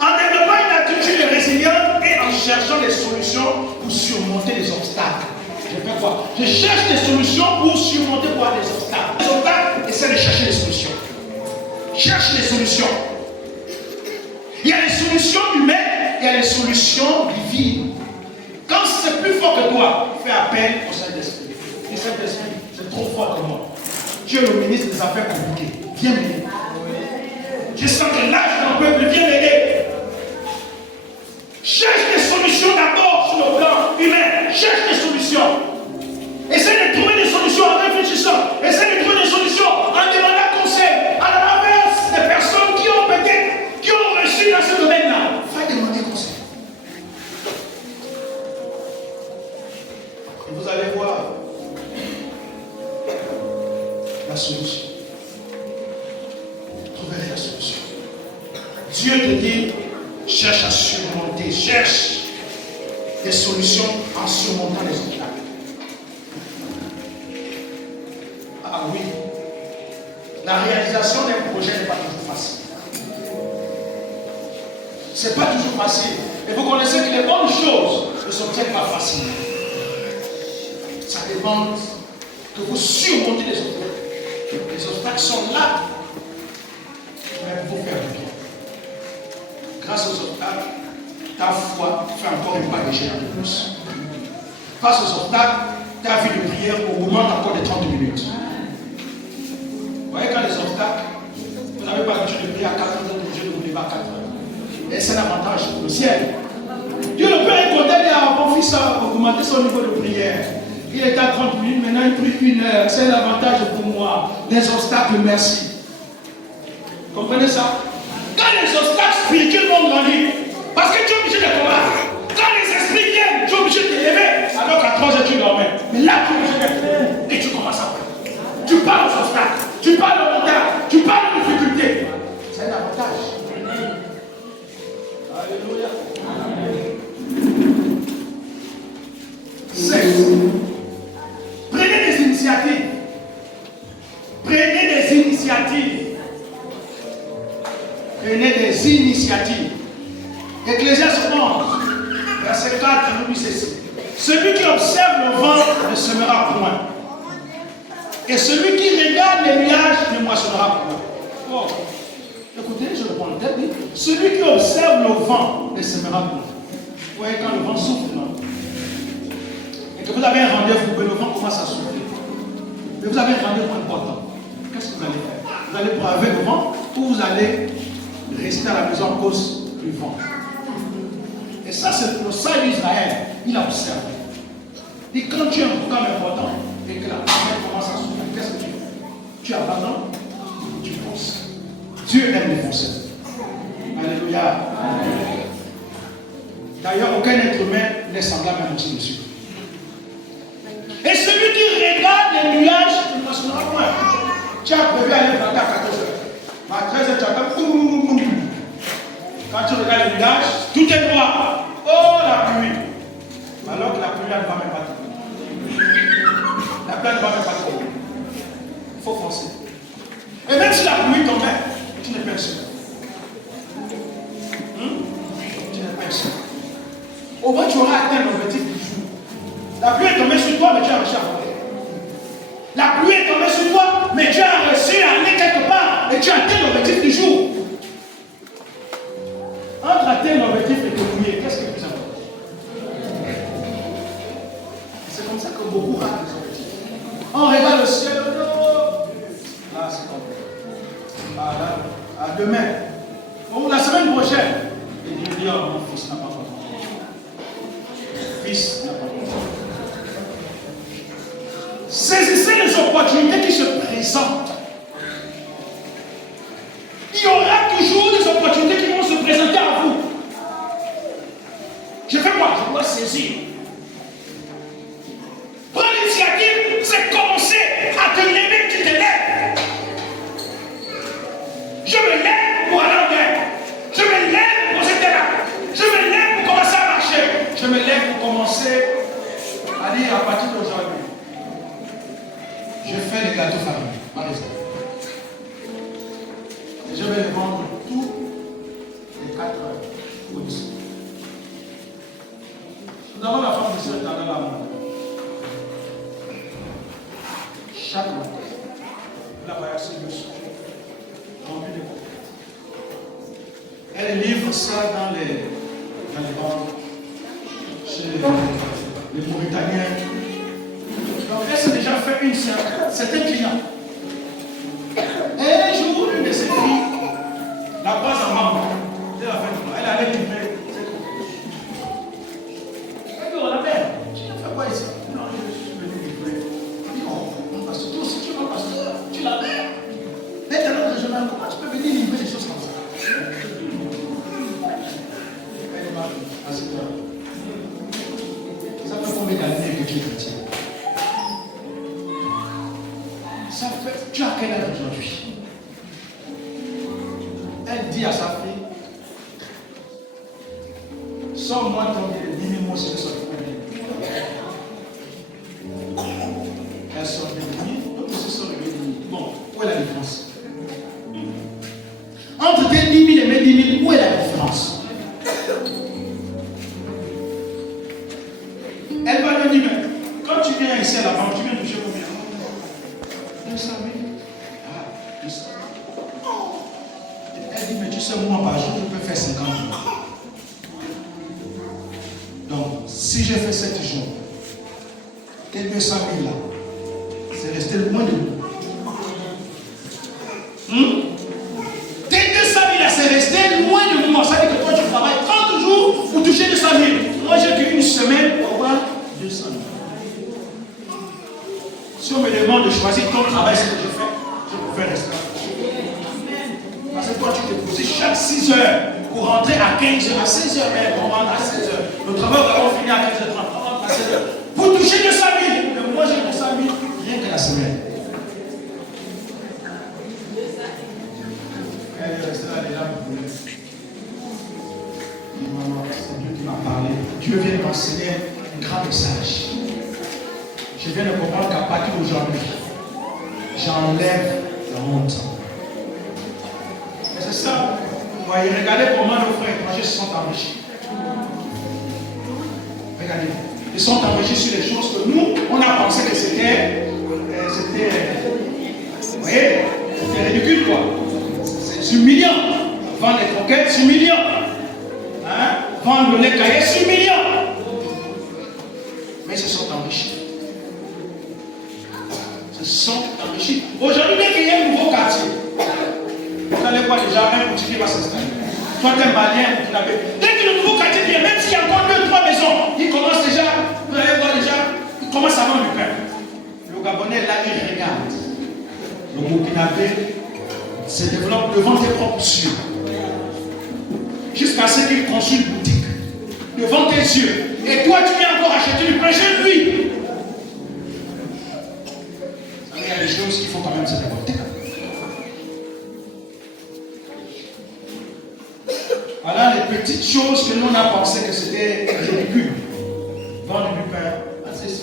En développant une attitude de résilience et en cherchant des solutions pour surmonter les obstacles. Je fais quoi? Je cherche des solutions pour surmonter quoi? Les obstacles. Les obstacles, essaie de chercher des solutions. Cherche des solutions. Il y a des solutions humaines, il y a des solutions divines. Quand c'est plus fort que toi, fais appel au Saint-Esprit. Le Saint-Esprit, c'est trop fort que moi. Tu es le ministre des Affaires compliquées. Viens m'aider. Je sens que l'âge d'un peuple, viens m'aider. Cherche des solutions d'abord sur le plan humain. Cherche des solutions. Essaie de trouver des solutions en réfléchissant. Essaie de trouver des solutions en demandant conseil à l'inverse des personnes qui ont peut-être, qui ont réussi dans ce domaine-là. Va demander conseil. Et vous allez voir la solution. Trouverez la solution. Dieu te dit, cherche à surmonter, cherche des solutions en surmontant les obstacles. Ah oui, la réalisation d'un projet n'est pas toujours facile. C'est pas toujours facile. Et vous connaissez que les bonnes choses ne sont peut-être pas faciles. Ça demande que vous surmontez les obstacles. Les obstacles sont là, mais pour vous faire du bien. Grâce aux obstacles, ta foi fait encore une pas de géant de plus. Face aux obstacles, ta vie de prière augmente encore de 30 minutes. Vous voyez, quand les obstacles, vous n'avez pas l'habitude de prier à 4 heures, vous êtes obligé de vous lever à 4 heures. Et c'est un avantage pour le ciel. Dieu le Père est content à mon fils a augmenté son niveau de prière. Il était à 30 minutes, maintenant il prie 1 heure. C'est un avantage pour moi. Les obstacles, merci. Comprenez ça? Quand les obstacles spirituels vont grandir, parce que tu es obligé de combattre. Quand les esprits viennent, tu es obligé de te lever. Alors qu'à 3 heures tu dormais. Mais là tu es obligé de te lever. Et tu commences à prier. Tu parles aux obstacles, tu parles aux montagnes, tu parles aux difficultés. C'est un avantage. Alléluia. Prenez des initiatives. Prenez des initiatives. Prenez des initiatives. Ecclésiaste 11, verset 4, nous dit ceci. Celui qui observe le vent ne semera point. Et celui qui regarde les nuages ne moissonnera point. Oh. Écoutez, je reprends le texte. Celui qui observe le vent ne semera point. Vous voyez quand le vent souffle, non? Et que vous avez un rendez-vous, que le vent commence à souffler. Mais vous avez un rendez-vous important. Qu'est-ce que vous allez faire? Vous allez braver le vent ou vous allez rester à la maison à cause du vent? Et ça, c'est pour le salut d'Israël. Il a observé. Et quand tu as un programme important et que la tempête commence à souffler, qu'est-ce que tu fais? Tu abandonnes, tu fonces. Dieu aime les fonceurs. Alléluia. D'ailleurs, aucun être humain n'est semblable à notre dessus. Et celui qui regarde les nuages ne moissonnera point. Tu as prévu aller planter à 14 heures. À 13 heures, tu as comme. Quand tu regardes les nuages, tout est noir. Oh, la pluie. Alors que la pluie, elle ne va même pas tomber. La pluie ne va même pas tomber. Il faut foncer. Et même si la pluie tombait, tu n'es pas seul. Tu n'es pas seul. Au moins, tu auras atteint l'objectif du jour. La pluie est tombée sur toi, mais tu as réussi à voler. La pluie est tombée sur toi, mais tu as réussi à aller quelque part et tu as atteint l'objectif du jour. Entre atteindre l'objectif et te mouiller, qu'est-ce que vous avez? C'est comme ça que beaucoup ratent les objectifs. On regarde le ciel, non. Ah, c'est comme ah, là, à demain. Ou la semaine prochaine. Et Dieu dit, oh, mon fils n'a pas compris. Fils n'a pas compris. Saisissez les opportunités qui se présentent. Il y aura toujours des opportunités qui vont se présenter à vous. Je fais quoi? Je dois saisir. Je me lève pour commencer à dire à partir d'aujourd'hui, je fais les gâteaux famille, par exemple. Et je vais les vendre tous les 4 heures au 10. Nous avons la femme de soeur dans la main. Chaque matin, la voyage sur le sol, rempli de coco. Elle livre ça dans les banques, chez les Mauritaniens. Donc elle s'est déjà fait une séance. C'était client. Et un jour, une de ses filles la croise en maman. Elle allait livrer ses coco. Elle dit, oh la mère, tu as fait quoi ici? Non, je suis venu livrer. Elle dit, oh, parce que toi aussi tu es un pasteur, tu la mère. Maintenant, comment tu peux venir livrer des choses comme ça? Elle m'a dit, assieds-toi. Ça fait combien d'années que tu es chrétien? Ça fait, tu as quel âge aujourd'hui? Elle dit à sa fille, sors-moi ton 10 000 mots si tu sors de elle sort de 10 000, l'autre aussi sort de 10 000. Bon, où est la différence? Entre tes 10 000 et mes 10 000, où est la différence? Elle va lui dire, mais quand tu viens ici à la banque, tu viens toucher combien? 200 000. Ah, 200 000. Elle dit, mais tu sais, moi par jour, je peux faire 50 000. Donc, si j'ai fait 7 jours, tes 200 000 là, c'est resté loin de nous. Tes 200 000 là, c'est resté loin de moi. Ça veut dire que toi, tu travailles 30 jours pour toucher 200 000. Moi, j'ai qu'une semaine pour avoir 200 000. Si on me demande de choisir ton travail, ce que je fais, je préfère rester. Parce que toi, tu te poses chaque 6 heures pour rentrer à 15 heures, à 16 heures même, on rentre à 16 heures. Le travail va finir à 15 heures, on rentre à 16 heures. Pour toucher 200 000. Mais moi, j'ai 200 000 rien que la semaine. Elle est restée là déjà pour vous. Maman, c'est Dieu qui m'a parlé. Dieu vient m'enseigner un grand message. Je viens de comprendre qu'à partir d'aujourd'hui, j'enlève la honte. Et c'est ça. Vous voyez, regardez comment nos frères étrangers se sont enrichis. Regardez. Ils sont enrichis sur les choses que nous, on a pensé que c'était vous voyez, c'était ridicule quoi. C'est humiliant. Vendre les croquettes, c'est humiliant. Hein? Vendre les cahiers, c'est humiliant. Mais ils se sont enrichis. Se sont enrichis. Aujourd'hui, dès qu'il y a un nouveau quartier, vous allez voir déjà un petit qui va s'installer. Toi, tu es malien, tu l'avais. Dès que le nouveau quartier vient, même s'il y a encore 2 ou 3 maisons, il commence déjà, vous allez voir déjà, il commence à vendre du pain. Le Gabonais, là, il regarde. Le Burkinabé se développe devant tes propres yeux. Jusqu'à ce qu'il construise une boutique. Devant tes yeux. Et toi, tu viens encore acheter du pain chez lui. Il y a des choses qu'il faut quand même se révolter. Voilà les petites choses que nous on a pensé que c'était ridicule. Vendre du pain, c'est ça.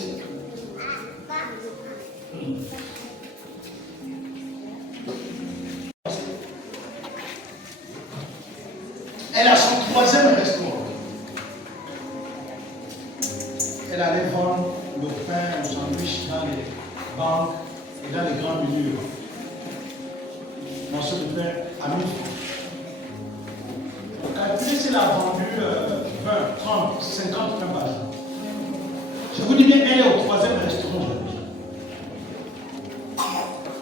Elle a son 3e restaurant. Elle allait vendre le pain, le sandwich dans les banques et dans les grands milieux. Morceau de pain à 1000 francs. Calculez s'il a vendu 20, 30, 50 pains par jour. Je vous dis bien, elle est au 3e restaurant.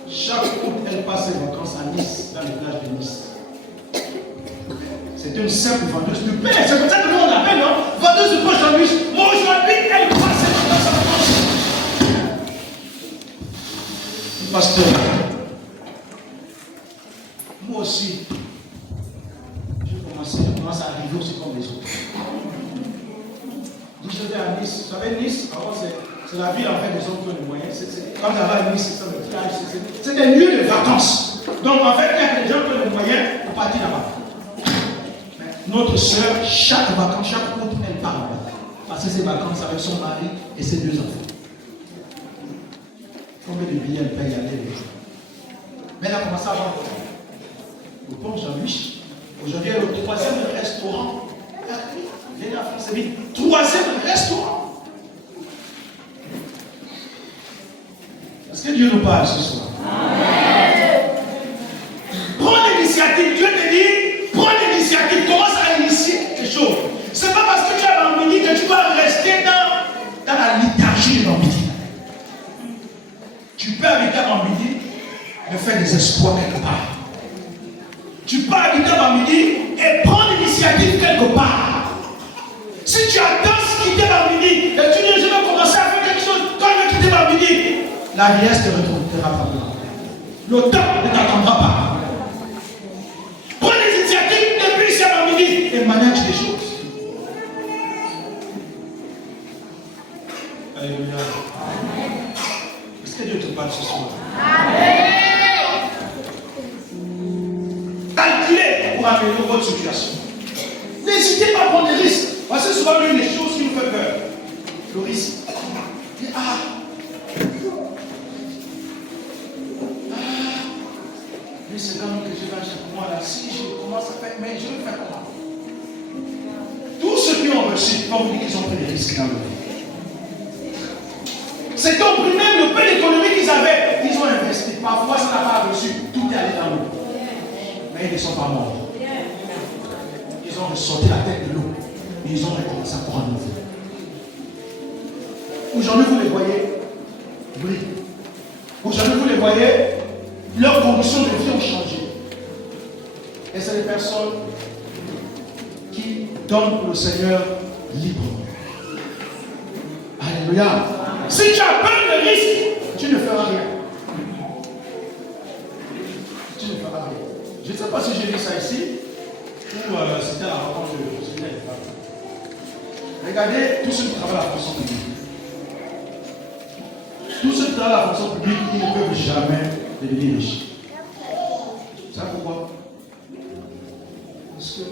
Chaque août, elle passe ses vacances à Nice, dans les plages de Nice. C'est une simple vendeuse de pain. C'est comme ça que nous on appelle, non? Vendeuse de pain sandwich. Mais aujourd'hui, elle passe ses vacances à France. Pasteur, moi aussi, je commence à arriver aussi comme les autres. Donc je vais à Nice. Vous savez, Nice, avant c'est la ville en fait des hommes qui ont les moyens. Quand j'avais à Nice, c'est le village, c'est des lieux de vacances. Donc en fait, il y a des gens qui ont les moyens pour partir là-bas. Notre soeur, chaque vacances, chaque août, elle part là-bas. passer ses vacances avec son mari et ses 2 enfants. Combien de billets elle paye aller? Mais elle a commencé à avoir le pont Jean-Louis. Aujourd'hui, elle est au 3e restaurant. Venez à France, 3e restaurant. Est-ce que Dieu nous parle ce soir? Prends l'initiative. Dieu te dit, prends l'initiative. Commence à initier quelque chose. Ce n'est pas parce que tu as l'ambiguïté que tu dois rester dans la liturgie de l'ambiguïté. Tu peux habiter à Bambidi, mais faire des espoirs quelque part. Tu peux habiter à Bambidi et prendre l'initiative quelque part. Si tu attends quitter Bambidi et tu dis je vais commencer à faire quelque chose quand je vais quitter Bambidi, la vieillesse te retrouvera pas. Le temps ne t'attendra pas. Prends des initiatives depuis ici à Bambidi et manage les choses. Alléluia. Est-ce que Dieu te parle ce soir? Calculez pour améliorer votre situation. N'hésitez pas à prendre des risques. Parce que souvent l'une des choses qui nous fait peur, le risque. Mais c'est l'homme que je vais acheter pour moi là. Si je commence à faire, mais je vais faire comment? Tous ceux qui ont reçu, on vous dit qu'ils ont pris des risques dans le vie. C'est au prix même le peu d'économie qu'ils avaient, ils ont investi. Parfois, ça n'a pas reçu. Tout est allé dans l'eau. Mais ils ne sont pas morts. Ils ont ressorti la tête de l'eau. Et ils ont recommencé à prendre nouveau. Aujourd'hui, vous les voyez. Oui. Aujourd'hui, vous les voyez. Leurs conditions de vie ont changé. Et c'est des personnes qui donnent pour le Seigneur librement. Alléluia. Si tu as peur de risque, tu ne feras rien. Tu ne feras rien. Je ne sais pas si j'ai lu ça ici ou c'était à la rencontre de Seigneur. Regardez tous ceux qui travaillent à la fonction publique. Tous ceux qui travaillent à la fonction publique, ils ne peuvent jamais devenir riches. Vous savez pourquoi? Parce que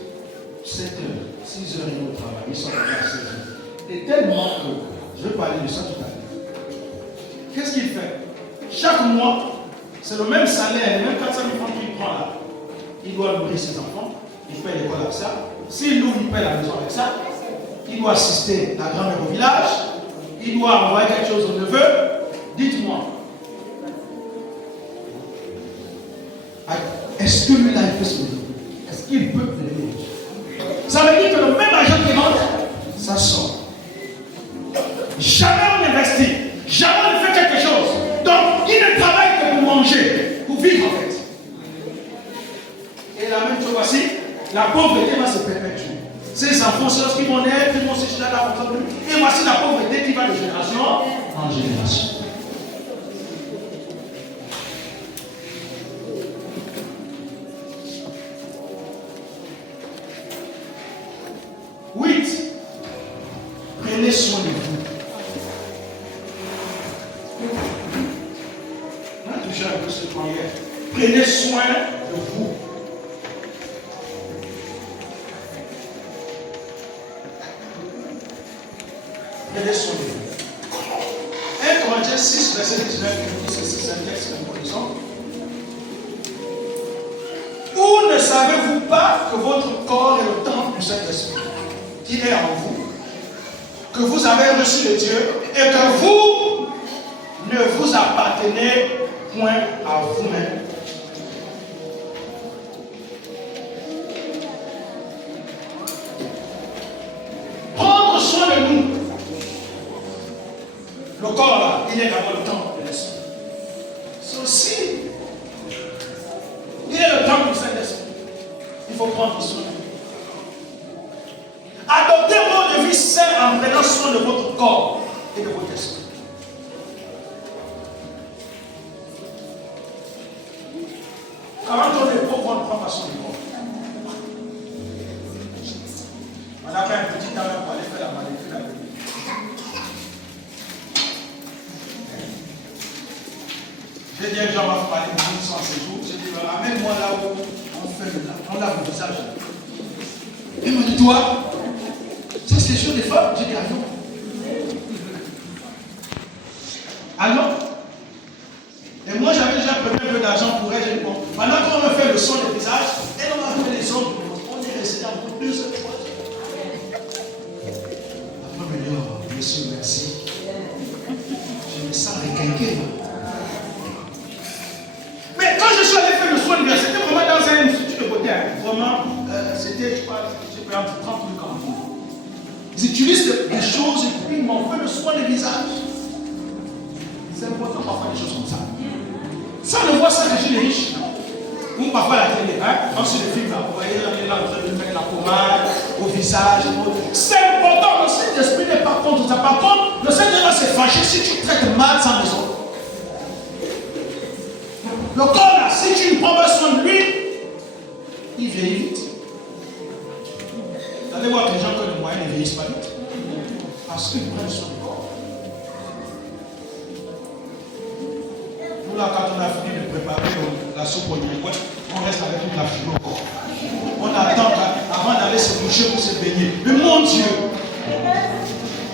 7 heures, 6 heures, ils vont au travail, ils sont à 16 heures. Et tellement que, je vais parler de ça tout à l'heure. Qu'est-ce qu'il fait? Chaque mois, c'est le même salaire, le même 400 000 francs qu'il prend là. Il doit nourrir ses enfants, il paye l'école avec ça. S'il loue, il paye la maison avec ça. Il doit assister la grand-mère au village. Il doit envoyer quelque chose au neveu. Dites-moi. Est-ce que lui-là, il peut se lever? Est-ce qu'il peut venir? Ça veut dire que le même argent qui rentre, ça sort. Jamais on investit. Jamais on fait quelque chose. Donc, il ne travaille que pour manger, pour vivre en fait. Et la même chose voici, la pauvreté va se permettre. Ces enfants, c'est lorsqu'ils vont naître, ils vont se jeter à la fonction publique. Et voici la pauvreté qui va de génération en génération. Prenez soin de vous. On a touché un peu ce point hier. Prenez soin de vous. Prenez soin de vous. 1 Corinthiens 6, verset 19, c'est un texte que nous connaissons. Ou ne savez-vous pas que votre corps est le temple du Saint-Esprit qui est en vous, que vous avez reçu de Dieu et que vous ne vous appartenez point à vous-même. Prendre soin de nous. Le corps là, il est d'abord le temple de l'esprit. Ceci, il est le temple du Saint-Esprit. Il faut prendre soin de nous. Adoptez un mode de vie sain en prenant soin de votre corps et de votre esprit. Avant ton époque, on ne prend pas soin du corps. On a fait un petit temps pour aller faire la maladie la nuit. J'ai dit à Jean, on va parler de nous sans séjour. J'ai dit, amène-moi là où on lave le visage. Il m'a dit, toi, ça c'est sûr des femmes. J'ai dit, ah non. Et moi, j'avais déjà prévu un peu d'argent pour elle. J'ai dit, bon, maintenant qu'on me fait le son des visages, et on m'a fait les ongles. On est resté dans 2 heures, 3 heures. Après, on me dit, oh, monsieur, merci. Je me sens requinqué. Mais quand je suis allé faire le soin de c'était vraiment dans un institut de beauté. Vraiment, c'était, je crois, j'ai payé entre 30 000 40 000. Ils utilisent des choses et puis ils m'ont fait le soin des visages. C'est important parfois des choses comme ça. Ça, on voit ça que chez les riches. Ou parfois à la télé, hein, comme sur les films là, vous voyez, on est là, vous allez mettre la pommade au visage. C'est important, le Saint-Esprit n'est pas contre ça. Par contre, le Saint-Esprit va se fâcher si tu traites mal sa maison. Le corps là, si tu ne prends pas soin de lui, il vieillit vite. Vous allez voir que les gens qui ont les moyens ne vieillissent pas vite. Parce qu'ils prennent soin du corps. Nous là, quand on a fini de préparer la soupe au niveau, on reste avec toute la fumée au corps. On attend avant d'aller se coucher pour se baigner. Mais mon Dieu!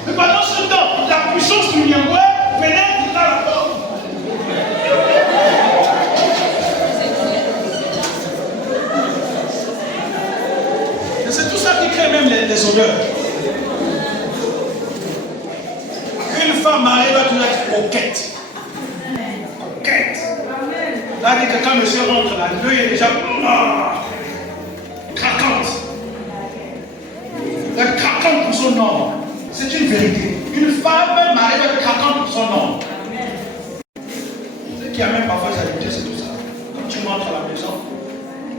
Mais pendant ce temps, la puissance du Nyangwe pénètre dans la porte. C'est tout ça qui crée même les odeurs. Une femme mariée doit toujours être coquette. Coquette. Là, dès que quand monsieur rentre là, l'œil est déjà craquante. Elle est craquante pour son homme. C'est une vérité. Une femme mariée doit être craquante pour son homme. Ce qui amène parfois les habitudes, c'est tout ça. Quand tu rentres à la maison,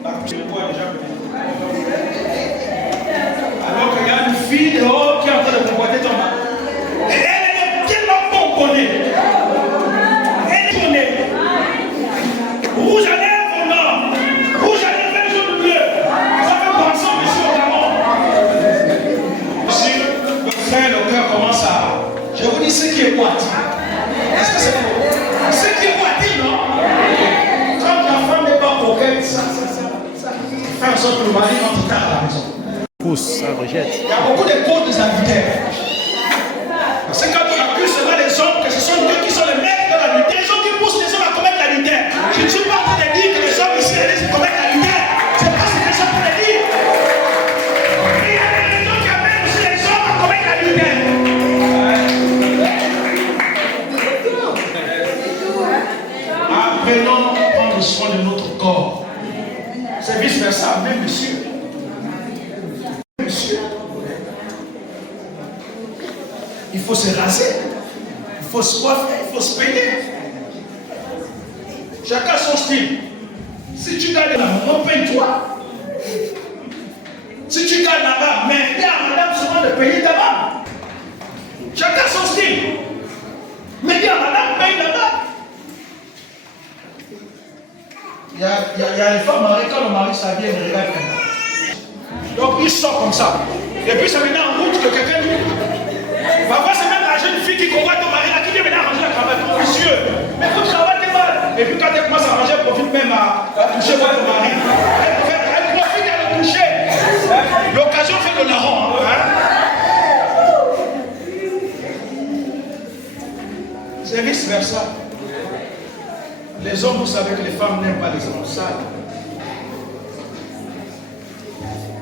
la cuisine boit déjà venir. Alors qu'il y a une fille dehors qui est en train de convoiter ton mari. Et elle est tellement pomponnée. Elle est tournée. Rouge à lèvres, non. Rouge à lèvres, jaune bleu. Ça fait penser au monsieur au Gabon. Monsieur, le frère, le cœur commence à. Je vous dis ce qui est boité. Est-ce que c'est faux? Ce qui est boité, non? Quand la femme n'est pas coquette, ça fait en sorte que le mari rentre tard à la maison. Ça rejette. Il y a beaucoup de causes des adultères. Parce que quand on accuse seulement les hommes, que ce sont eux qui sont les maîtres de l'adultère, les gens qui poussent les hommes à commettre l'adultère. Je ne suis pas en train de dire que les hommes ici commettent l'adultère. C'est pas ce que les hommes veulent dire. Mais il y a des gens qui amènent aussi les hommes à commettre l'adultère. Apprenons à prendre soin de notre corps. C'est vice versa, même monsieur. Il faut se raser, il faut se coiffer, il faut se peigner. Chacun son style. Si tu gagnes là-bas, peins-toi. Si tu gagnes là-bas, mais dis à madame souvent de payer ta barbe. Chacun son style. Mais dis à madame, paye là-bas. Il y a une femme mariée, quand le mari s'habille, elle regarde comme ça. Donc il sort comme ça. Et puis ça met en route que quelqu'un dit. Parfois c'est même la jeune fille qui convoite ton mari là, qui vient maintenant arranger la cravate. Oh monsieur, mais vous travaillez mal. Et puis quand elle commence à arranger, elle profite même à toucher votre mari. Elle profite à le toucher. L'occasion fait le larron. C'est vice versa. Les hommes, vous savez que les femmes n'aiment pas les hommes sales.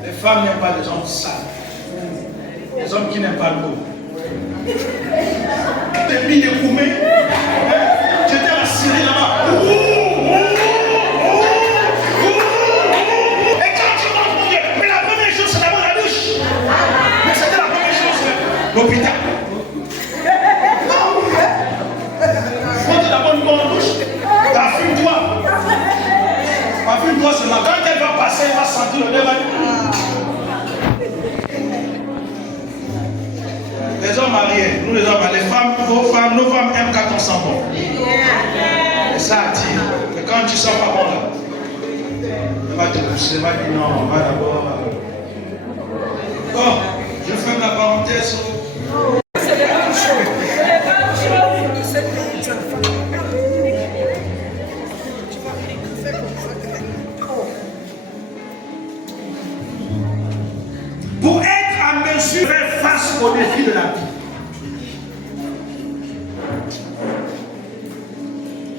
Les femmes n'aiment pas les hommes sales. Les hommes qui n'aiment pas l'eau. Des billes de Koumé. J'étais à la Syrie là-bas. Et quand tu rentres, mon Dieu, mais la première chose, c'est d'abord la douche. Mais c'était la première chose, l'hôpital. Prends d'abord une bonne douche. Parfume-toi. Parfume-toi seulement. Quand elle va passer, elle va sentir le débat. Les hommes mariés, nous les hommes, les femmes, nos femmes aiment quand on sent bon. Et ça attire. Mais quand tu sens pas bon là, elle va te pousser, elle va dire non, on va d'abord. Bon, je ferme la parenthèse. Pour être en mesure de faire face au de la vie.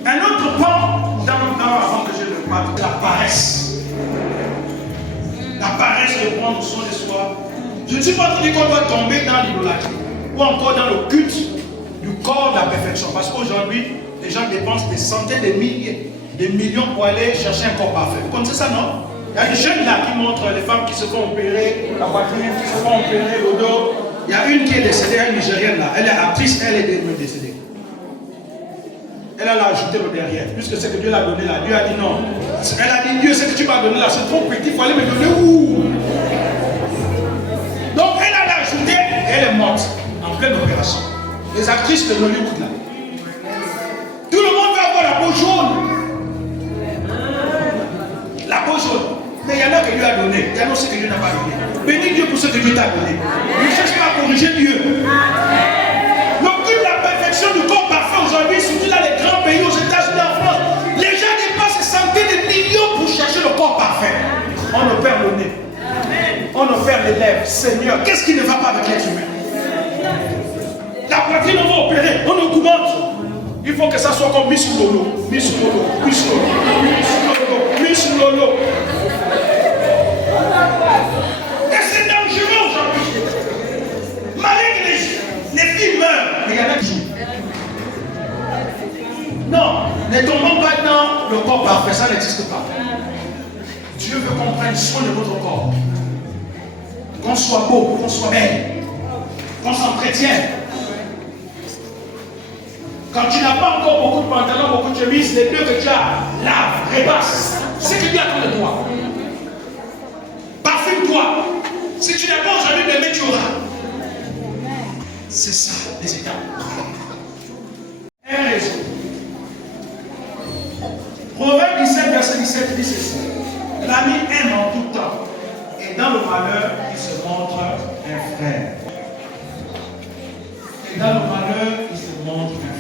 Un autre pan avant que je ne parle, c'est la paresse. La paresse de prendre soin de soi. Je ne suis pas en train de dire qu'on doit tomber dans l'idolâtrie ou encore dans le culte du corps de la perfection. Parce qu'aujourd'hui, les gens dépensent des centaines de milliers, des millions pour aller chercher un corps parfait. Vous connaissez ça, non? Il y a des jeunes là qui montrent les femmes qui se font opérer la poitrine, qui se font opérer le dos. Il y a une qui est décédée, une Nigérienne là. Elle est actrice, elle est décédée. Elle a ajouté le derrière. Puisque c'est que Dieu l'a donné là. Dieu a dit non. Elle a dit Dieu, ce que tu m'as donné là, c'est trop petit, il faut aller me donner où? Donc elle a ajouté et elle est morte en pleine opération. Les actrices de Hollywood là. Tout le monde va avoir la peau jaune. La peau jaune. Mais il y en a que Dieu a donné. Il y en a aussi que Dieu n'a pas donné. Bénis Dieu pour ce que Dieu t'a donné. Ne cherche pas à corriger Dieu. Le but de la perfection du corps parfait aujourd'hui, surtout dans les grands pays, aux États-Unis, en France, les gens dépensent des centaines de millions pour chercher le corps parfait. On opère le nez. On opère les lèvres. Seigneur, qu'est-ce qui ne va pas avec l'être humain? La poitrine, on va opérer, on augmente. Il faut que ça soit comme Miss Lolo. Miss Lolo, Miss Lolo, Miss Lolo, Miss Lolo. Et c'est dangereux aujourd'hui. Malgré que les filles meurent, mais il y en a qui jouent. Non, ne tombons pas dans le corps parfait, ça n'existe pas. Dieu veut qu'on prenne soin de notre corps. Qu'on soit beau, qu'on soit belle, qu'on s'entretienne. Quand tu n'as pas encore beaucoup de pantalons, beaucoup de chemises, les deux que tu as, lave, repasse. C'est que Dieu attend de toi. Parfume-toi. Si tu n'as pas aujourd'hui de mettre, tu auras. C'est ça, les étapes. Un raison. Proverbe 17, verset 17 dit ceci. L'ami aime en tout temps. Et dans le malheur, il se montre un frère. Et dans le malheur, il se montre un frère.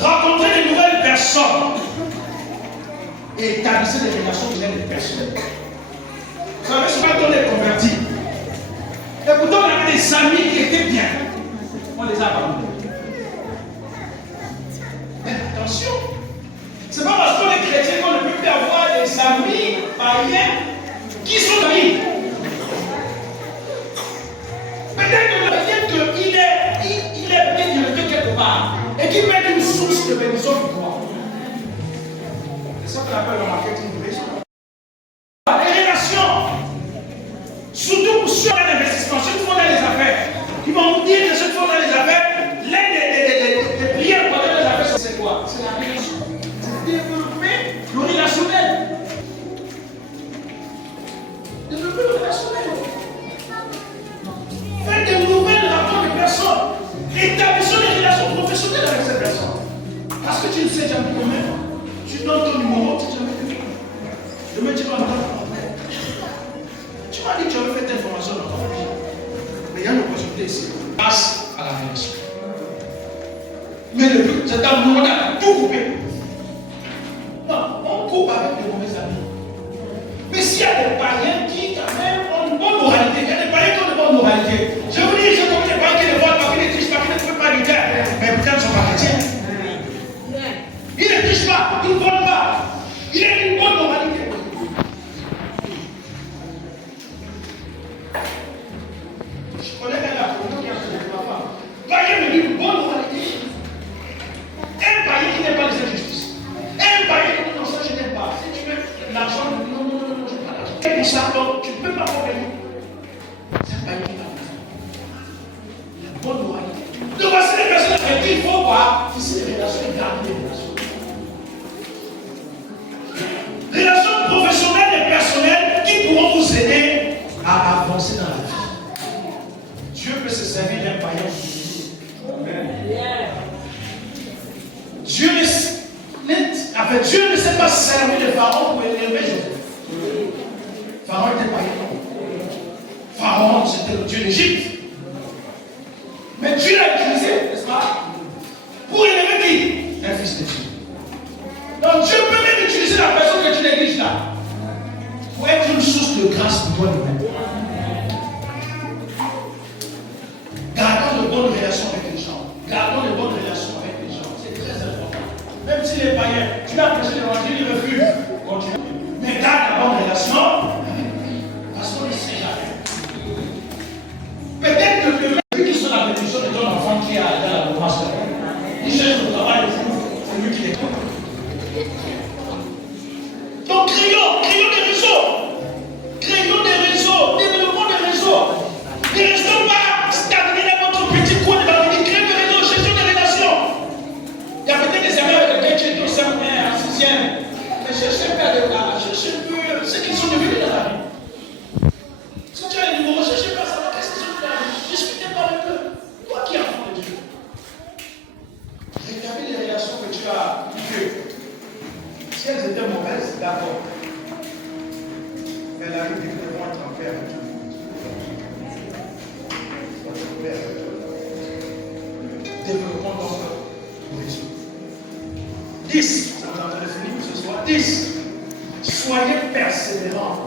Rencontrer de nouvelles personnes et établir des relations humaines et personnelles. Vous savez, souvent quand on est converti, et pourtant on avait des amis qui étaient bien, on les a abandonnés. Mais attention, c'est pas parce qu'on est chrétien qu'on ne peut plus avoir des amis païens qui sont amis. Peut-être qu'il est bien directeur quelque part et qu'il met une source de bénédiction pour toi. C'est ça qu'on appelle le marketing de bénédiction. Les relations, surtout pour ceux qui ont l'investissement, ceux qui font dans les affaires, ils vont vous dire que ceux qui font dans les affaires, l'un des prières pour dans les affaires, c'est quoi? C'est la relation. C'est développer le relationnel. Développer le relationnel. Faire de nouvelles rencontres de personnes. Établissons des relations professionnelles avec ces personnes. Parce que tu ne sais jamais comment. Tu donnes ton numéro, tu ne sais jamais comment. Demain, tu vas entendre. Tu m'as dit que tu avais fait telle formation dans ton vie. Mais il y a une opportunité ici. Passe à la relation. Mais le but, c'est dans le monde à tout couper. Non, on coupe avec les mauvais amis. Mais s'il y a des païens qui, quand même, ont une bonne moralité, il y a des païens qui ont une bonne moralité. Je vous dis, je connais des païens qui ne voient pas, qui ne trichent pas, qui ne font pas du terre. Mais peut-être ils ne sont pas chrétiens. Ils ne trichent pas, ils ne volent pas. Il a une bonne moralité. Je connais la photo qui a fait de ma femme. Païen me dit une bonne moralité. Un païen qui n'aime pas les injustices. Un païen qui dit non, ça je n'aime pas. Si tu veux l'argent, non, je ne veux pas l'argent. Et pour ça, donc, tu ne peux pas comprendre. C'est un païen qui n'a pas. La bonne moralité. Donc, voici les personnes avec qui il faut voir tisser des relations et garder des relations. Relations professionnelles et personnelles qui pourront vous aider à avancer dans la vie. Dieu peut se servir d'un païen pour Dieu ne s'est pas servi de Pharaon pour élever Joseph. Pharaon était païen. Pharaon, c'était le Dieu d'Égypte. Mais Dieu l'a utilisé, n'est-ce pas, pour élever qui? Un fils de Dieu. Donc Dieu peut même utiliser la personne que tu négliges là pour être une source de grâce pour toi-même. Gardons de bonnes relations avec les gens. Gardons les bonnes relations avec les gens. C'est très important. Même s'il est païen, tu l'as prêché l'évangile, il refuse. Continue. Mais garde la bonne relation. Parce qu'on ne sait jamais. Peut-être que ceux qui sont la bénédiction de ton enfant qui a dans la mouvance, il cherche le travail, c'est lui qui les connaît. Donc créons des réseaux. Créons des réseaux, développons des réseaux. Ne restons pas stagnés dans notre petit coin de Babylone. Créons des réseaux, cherchons des relations. Il y a peut-être des amis avec lesquels tu es au sein, en sixième. Mais cherchez pas de là, cherchez peu ceux qui sont devenus dans la vie. Si tu as un numéro, cherchez pas savoir qu'est-ce qu'ils sont dans la vie. Discutez pas avec eux. Toi qui es enfant de Dieu. Rétablis les relations que tu as avec Dieu. Si elles étaient mauvaises, d'accord. Mais la vie dit que nous devons être en paix avec Dieu. Développons donc le réseau. 10. Vous entendez finir pour ce soir. 10. Soyez persévérants.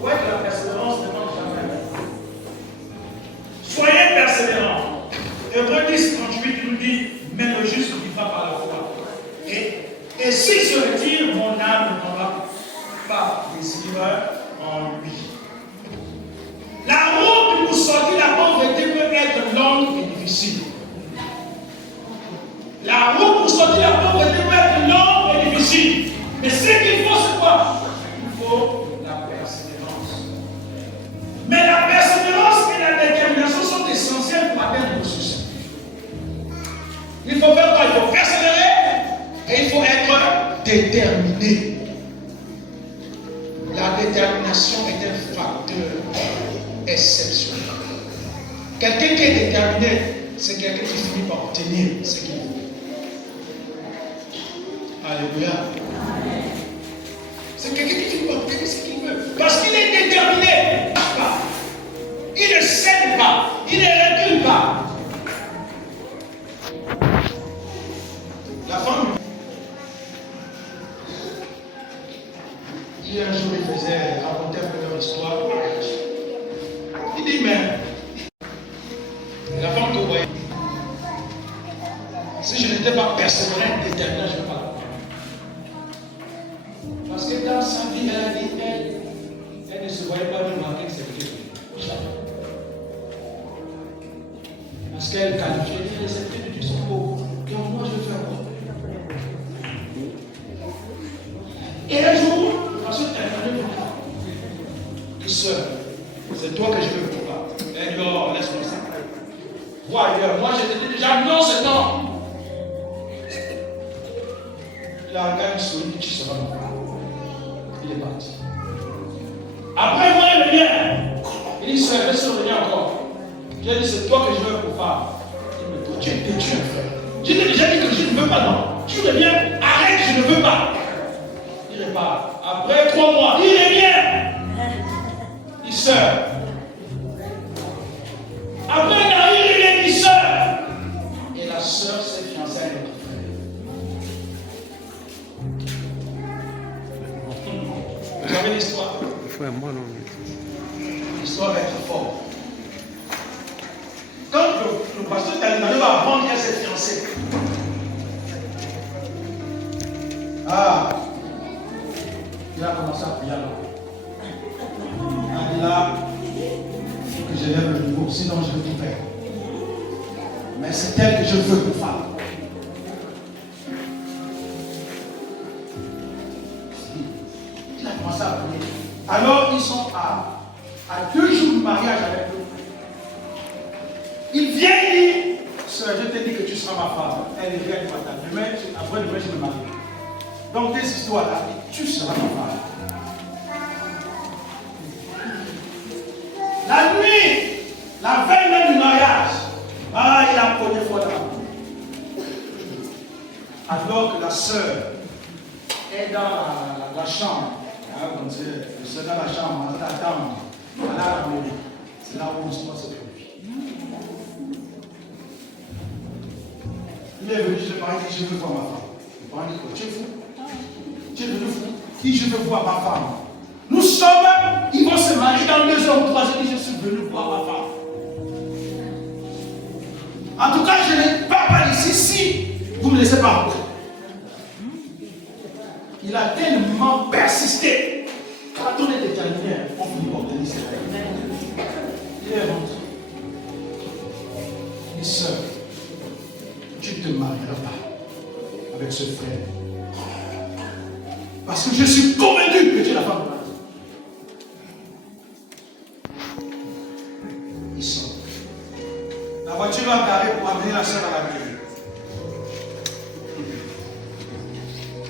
Ouais, que la persévérance ne manque jamais. Soyez persévérants. Hébreux 10, 38 nous dit, mais le juste vivra par la foi. Et s'il se retire, mon âme ne n'aura pas plaisir en lui. La route pour sortir de la pauvreté peut être longue et difficile. La route pour sortir de la pauvreté peut être longue et difficile. Mais ce qu'il faut, c'est quoi? Il faut la persévérance. Mais la persévérance et la détermination sont essentielles pour atteindre le succès. Il faut faire quoi? Il faut persévérer et il faut être déterminé. La détermination est un facteur exceptionnel. Quelqu'un qui est déterminé, c'est quelqu'un qui finit par obtenir ce qu'il veut. Alléluia. C'est quelqu'un qui finit par obtenir ce qu'il veut. Parce qu'il est déterminé. Il ne cède pas. Il ne recule pas. La femme, un jour, il faisait raconter un peu leur histoire. Il dit, mais la femme que vous voyez, si je n'étais pas persévérant et déterminé, je ne vais pas la voir. Parce que dans sa vie, elle a dit, elle ne se voyait pas lui marquer que c'était Dieu. Parce qu'elle qualifiait, les secrets de Dieu sont beaux. Donc moi, je vais faire quoi? Et un jour, parce que elle dit, sœur, c'est toi que je veux pouvoir. Elle dit, oh, laisse-moi ça. Vois ailleurs. Moi, je te dis déjà, non, c'est non. Il a regardé sur lui, tu seras mon frère. Il est parti. Après, moi, il revient. Il dit, sœur, laisse-moi revenir encore. J'ai dit, c'est toi que je veux pouvoir. Il me dit, tu es têtu, frère. Je t'ai déjà dit que je ne veux pas, non. Tu reviens, arrête, je ne veux pas. Il repart. Après 3 mois, il revient. Il sœur. Après il revient, il sœur. Et la sœur s'est fiancée avec notre frère. Vous savez l'histoire? L'histoire va être forte. Quand le pasteur Talinari va apprendre qu'elle s'est fiancée. Il a commencé à prier alors. Il a dit là, il faut que j'élève le niveau, sinon je vais tout faire. Mais c'est elle que je veux pour femme. Il a commencé à prier. Alors ils sont à 2 jours du mariage avec eux. Il vient dire, sœur, je t'ai dit que tu seras ma femme. Elle vient du matin. Après demain, je me marie. Donc, des histoires-là, tu seras ma femme. La nuit, la veille même du mariage, il a cogné fort là. Alors que la sœur est dans la chambre, comme c'est dans la chambre, elle attend, elle a la mairie. C'est là où l'histoire se produit. Il est venu, je parlais, je veux voir ma femme. Il parlait, tu es fou? Tu es venu fou? Qui je veux voir ma femme? Nous sommes, ils vont se marier dans 2 heures ou 3 heures. Je suis venu voir ma femme. En tout cas, je ne pars pas d'ici si vous ne me laissez pas rentrer. Il a tellement persisté. Quand on est déterminé, on finit par obtenir ses rêves. Il est rentré. Et sœur, tu ne te marieras pas avec ce frère. Parce que je suis convaincu que tu es la femme de ma vie. Il sort. La voiture va garer pour amener la sœur à la maison.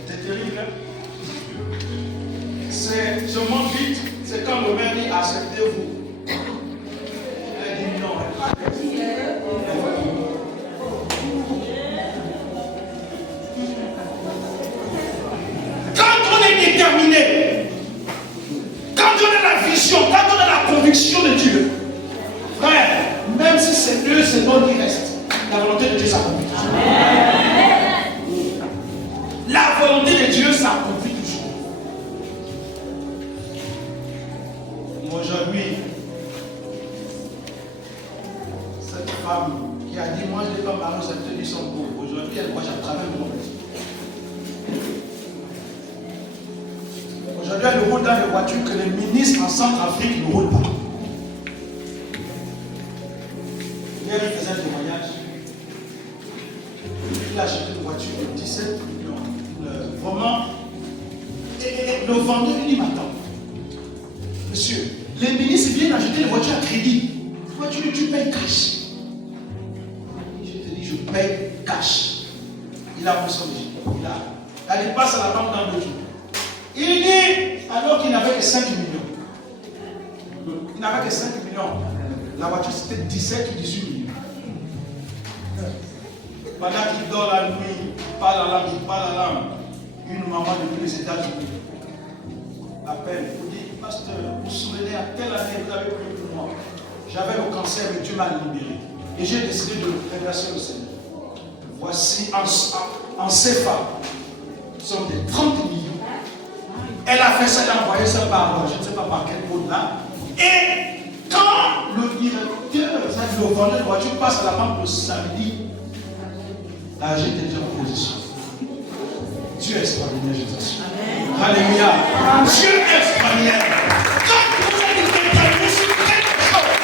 C'est terrible, hein? Ce monde vite, c'est quand le maire dit acceptez-vous. Elle dit non. Quand on est déterminé, quand on a la vision, quand on a la conviction de Dieu, frère, même si c'est 2 secondes qui restent, la volonté de Dieu s'accomplit toujours. La volonté de Dieu s'accomplit toujours. Aujourd'hui, cette femme qui a dit moi je n'ai pas marié, ça te dit son pauvre. Aujourd'hui, elle voit à travers le monde. Aujourd'hui, elle roule dans les voitures que les ministres en Centrafrique ne roulent pas. Hier, il faisait un témoignage. Il a acheté une voiture de 17 millions. Vraiment. Et le vendeur lui dit maintenant, monsieur, les ministres viennent acheter les voitures à crédit. Toi, tu payes cash. Je te dis, je paye cash. Il a pris son légitime. Elle passe à la banque dans 2 jours. Il dit, alors qu'il n'avait que 5 millions. Il n'avait que 5 millions. La voiture, c'était 17 ou 18 millions. Pendant qu'il dort la nuit, il parle la langue. Une maman depuis les États-Unis appelle, vous dit, pasteur, vous vous souvenez, à telle année, vous avez prié pour moi. J'avais le cancer, mais Dieu m'a libéré. Et j'ai décidé de le remercier au Seigneur. Voici en CFA, ce sont des 30 millions. Elle a fait ça, elle a envoyé ça par, je ne sais pas par quel code là. Et quand le directeur, le vendeur de voiture passe à la banque le samedi, l'argent était déjà en position. Dieu est extraordinaire, je t'assure. Alléluia. Dieu est extraordinaire. Quand vous êtes déterminé sur quelque chose,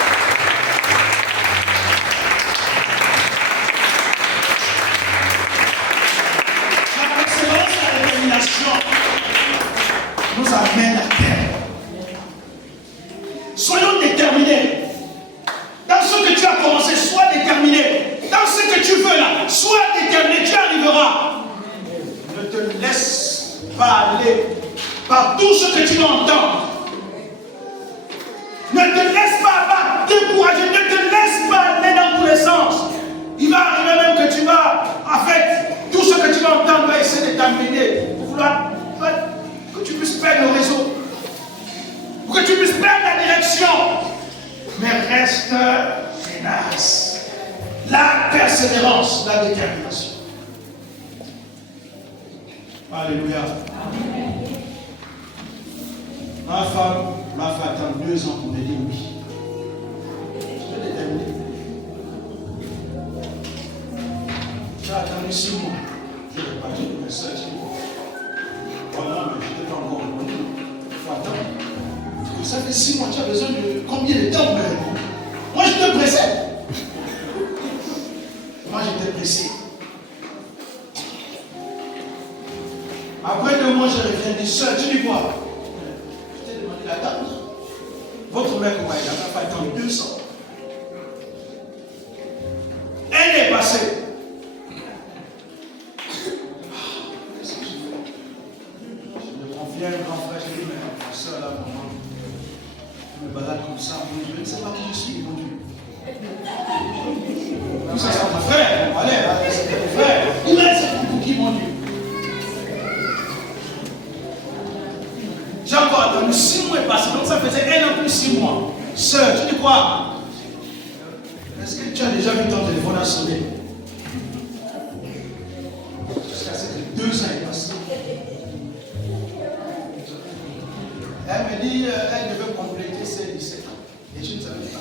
la excellence et la détermination nous amène à terre. Soyons déterminés. Dans ce que tu as commencé, sois déterminé. Dans ce que tu veux là, sois déterminé, tu arriveras. Ne te laisse pas aller par tout ce que tu vas entendre. Ne te laisse pas décourager, ne te laisse pas aller dans tous les sens. Il va arriver même que tu vas, en fait, tout ce que tu vas entendre va essayer de t'amener pour vouloir que tu puisses perdre le réseau, pour que tu puisses perdre la direction. Mais reste tenace. La persévérance, la détermination. Alléluia. Amen. Ma femme m'a fait attendre 2 ans pour me dire oui. Je l'ai déterminé. J'ai attendu 6 mois. Je n'ai pas dit que mes soeurs étaient mortes. Voilà, mais je n'étais pas encore revenu. Il faut attendre. Ça fait 6 mois, tu as besoin de combien de temps? Moi, je te pressais. Moi, j'étais pressé. Après 2 mois, je reviens dire, sœur, tu dis quoi? Je t'ai demandé d'attendre. Votre mère, comment elle a pas attendre 200. Elle est passée. Qu'est-ce que je fais? Je me confiais à un grand frère, je dis, mais ma soeur, là, maman, je me balade comme ça, je ne sais pas qui je suis, mon Dieu. Tout ça, c'est mon frère, allez, c'est mon frère. Il m'a dit, c'est pour qui, mon Dieu? J'ai encore attendu 6 mois passés, donc ça faisait 1 an plus 6 mois. Sœur, tu dis quoi? Est-ce que tu as déjà vu ton téléphone à sonner? Jusqu'à ce que 2 ans est passé. Elle me dit, elle devait compléter ses 17 ans. Et je ne savais pas.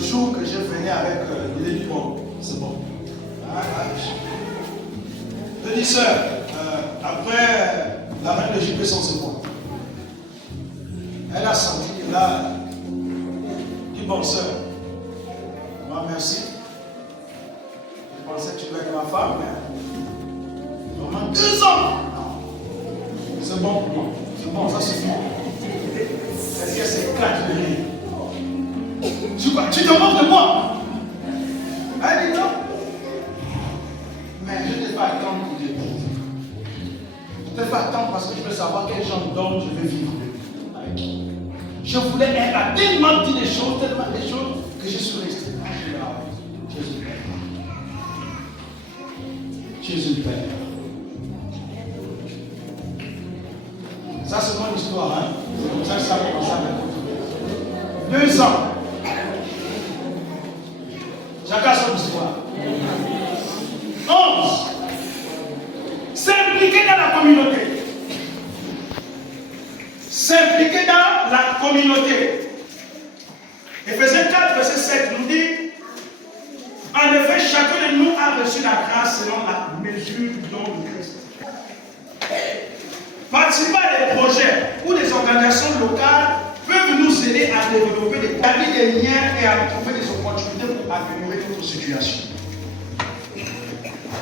jour que je venais avec l'idée du bon, c'est bon. Je dis, sœur, après la reine de JP sans c'est bon. Elle a senti, là, dit, bon, sœur, moi, merci. Je pensais que tu devais être ma femme, mais vraiment 2 ans. Non, c'est bon pour moi. C'est bon, ça suffit. Est-ce que c'est clair de rire? Tu te moques de moi? Elle dit non. Mais je ne t'ai pas attendre pour dire. Je ne t'ai pas attendre parce que je veux savoir quel genre d'homme je vais vivre avec qui. Je voulais, elle a tellement dit des choses que je suis resté. Jésus Père. Jésus Père. Ça c'est mon histoire, hein. Ça a commencé avec 2 ans. Chacun son histoire. 11. S'impliquer dans la communauté. S'impliquer dans la communauté. Éphésiens 4, verset 7 nous dit, en effet, chacun de nous a reçu la grâce selon la mesure du don de Christ. Participer à des projets ou des organisations locales peuvent nous aider à développer des liens et à trouver des opportunités pour améliorer notre situation.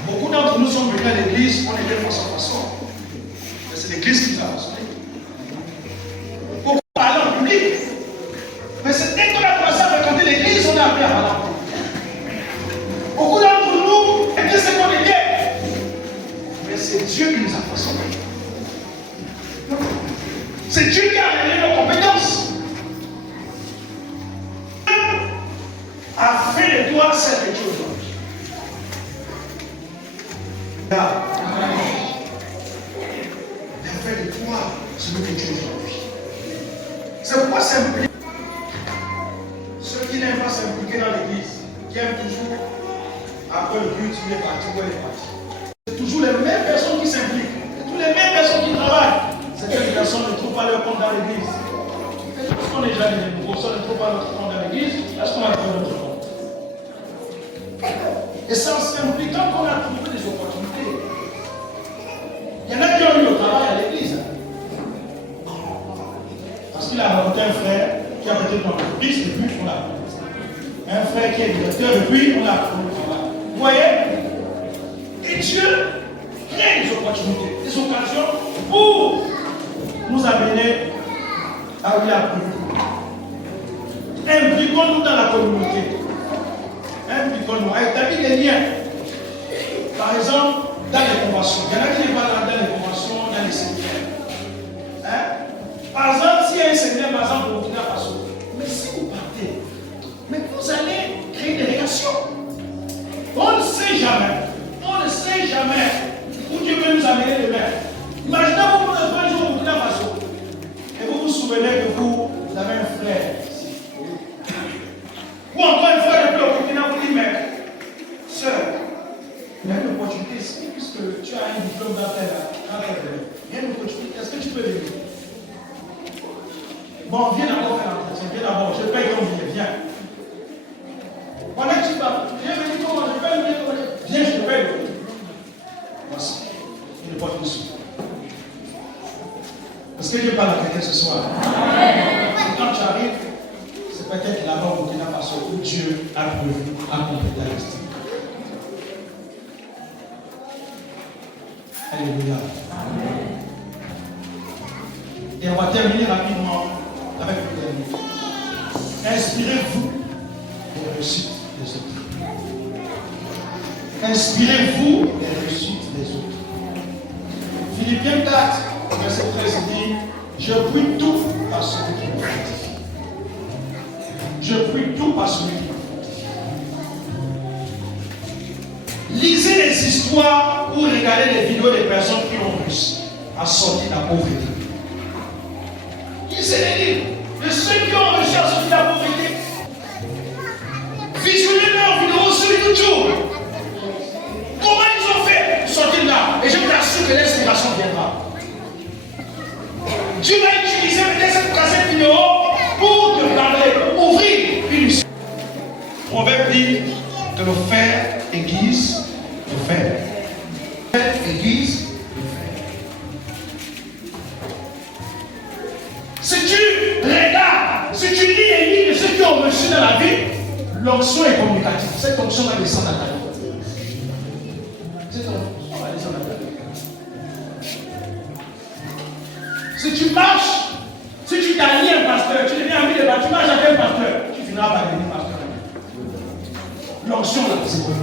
Beaucoup d'entre nous sont venus à l'église, on était de façon. Mais c'est l'église qui nous a rassemblés. Beaucoup parlent en public. Mais c'est dès qu'on a commencé à fréquenter l'église, on a appris à parler en public. Beaucoup d'entre nous, l'église c'est qu'on est bien. Mais c'est Dieu qui nous a rassemblés. C'est Dieu qui a révélé nos compétences. A fait de toi celle que Dieu aujourd'hui. Il a fait de toi celui que Dieu aujourd'hui. C'est pourquoi s'impliquer. Ceux qui n'aiment pas s'impliquer dans l'église, qui aiment toujours, après le but, il est parti, où elle est partie. C'est toujours les mêmes personnes qui s'impliquent. C'est toujours les mêmes personnes qui travaillent. Certaines personnes ne trouvent pas leur compte dans l'église. Est-ce qu'on est déjà des nouveaux, ça ne trouve pas notre compte dans l'église, est-ce qu'on a trouvé notre compte? Et c'est en s'impliquant qu'on a trouvé des opportunités. Il y en a qui ont eu le travail à l'église. Parce qu'il a rencontré un frère qui a été dans l'église et puis on l'a rencontré. Un frère qui est directeur et puis on l'a trouvé le travail. Vous voyez? Et Dieu crée des opportunités, des occasions pour nous amener à où il a prévu. Impliquons-nous dans la communauté. Impliquons-nous à établir des liens. Par exemple, dans les conventions. Il y en a qui ne parlent pas dans les conventions, dans les séminaires. Hein? Par exemple, s'il y a un séminaire, par exemple, au Burkina Faso, mais si vous partez, mais vous allez créer des relations. On ne sait jamais. On ne sait jamais où Dieu veut nous amener demain. Imaginez-vous pour un jour au Burkina Faso. Et vous vous souvenez que vous avez un frère ici. Ou encore un frère depuis au Burkina vous dit, mais sœur, il y a une opportunité ici, puisque tu as un diplôme dans tel domaine. Il y a une opportunité, est-ce que tu peux venir? Bon, viens d'abord faire l'entretien, viens d'abord, je paye ton billet, viens. Pendant que tu parles, viens me dire comment je paye le billet, viens, je te paye le billet. Voici, une opportunité. Est-ce que Dieu parle à quelqu'un ce soir? Et quand tu arrives, c'est peut-être là-bas au Burkina Faso où Dieu a prévu accomplir ta destinée. Alléluia. Amen. Et on va terminer rapidement avec le dernier. Inspirez-vous des réussites des autres. Inspirez-vous des réussites des autres. Philippiens 4, verset 13 dit, je prie tout par celui qui me fortifie. Je prie tout par celui qui me fortifie. Lisez les histoires ou regardez les vidéos des personnes qui ont réussi à sortir de la pauvreté. Lisez les livres de ceux qui ont réussi à sortir de la pauvreté. Visionnez leurs vidéos sur YouTube. Comment ils ont fait pour sortir de là? Et je vous assure que l'inspiration viendra. Dieu va utiliser peut-être cette vidéo pour te parler, pour ouvrir une mission. le fer aiguise le fer. Fer aiguise le fer. Si tu regardes, si tu lis les livres de ceux qui ont reçu dans la vie, l'onction est communicative. Cette onction va descendre à ta vie. Cette onction va descendre à ta vie. Si tu marches, si tu t'allies un pasteur, tu deviens ami de pasteur, tu marches avec un pasteur, tu finiras par devenir pasteur. L'onction là, c'est connu.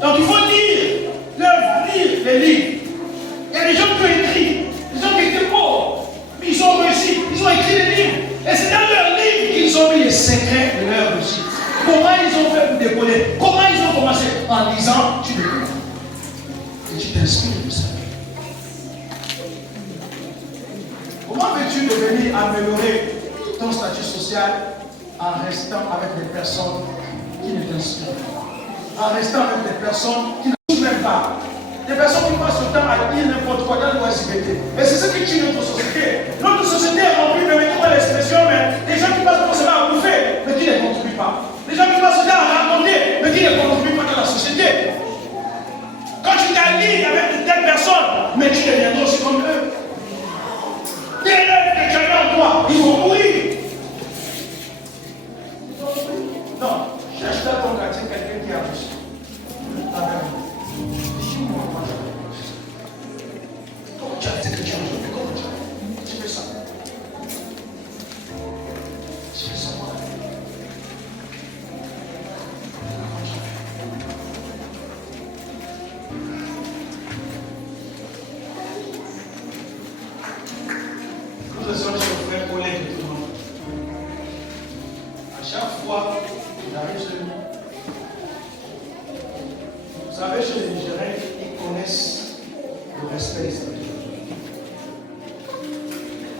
Donc il faut lire l'œuvre, lire les livres. Il y a des gens qui ont écrit, des gens qui étaient pauvres, mais ils ont réussi, ils ont écrit des livres. Et c'est dans leurs livres qu'ils ont mis les secrets de leur réussite. Comment ils ont fait pour décoller? Comment ils ont commencé? En lisant, tu décolles. Et tu t'inspires de ça. Comment veux-tu devenir améliorer ton statut social en restant avec des personnes qui ne t'inspirent pas? En restant avec des personnes qui ne touchent même pas. Des personnes qui passent le temps à dire n'importe quoi dans l'oisiveté. Et c'est ce qui tue notre société. Notre société est remplie, permettez-moi l'expression, mais des gens qui passent forcément à bouffer, mais qui ne contribuent pas. Des gens qui passent le temps à raconter, mais qui ne contribuent pas dans la société. Quand tu t'allies avec de telles personnes, mais tu deviendras aussi comme eux. Tes rêves que tu as en toi, ils vont mourir. Non, cherche dans ton quartier quelqu'un qui a reçu. Comment tu as fait que tu as reçu? Comment tu as fait? Tu fais ça. Tu fais ça moi. Nous sommes chez le frère collègue de tout le monde. À chaque fois, j'arrive chez lui. Vous savez, chez les Nigériens, ils connaissent le respect des statuts.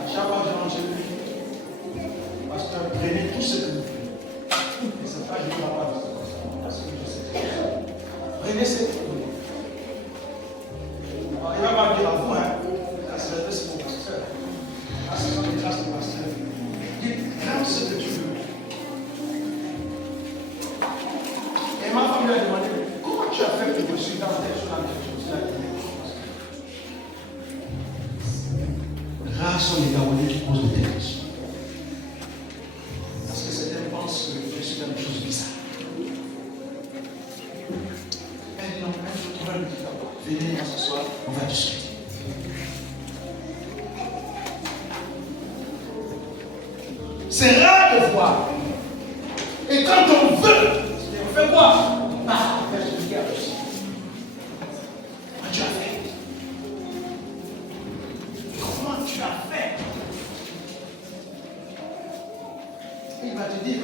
À chaque fois que je rentre chez lui, pasteur, prenez tout ce que vous voulez. Et c'est pas, je ne vais pas faire parce que je sais. Prenez ce que vous voulez. Alors, il va pas me dire à vous, la célébrité, c'est mon pasteur. La saison des grâces du pasteur. Dites, crame ce que tu veux. Et ma femme lui a demandé, comment tu as fait pour reçu dans telle chose, dans telle chose? Grâce aux Gabonais qui posent des questions. Parce que certains pensent que je suis dans des choses bizarres. Elle dit non, elle faut trouver un petit d'abord. Venez ce soir, on va discuter. C'est rare de voir. Et quand on veut, on fait quoi? Bah, on fait ce qu'il y a aussi. Comment tu as fait? Comment tu as fait? Et il va te dire.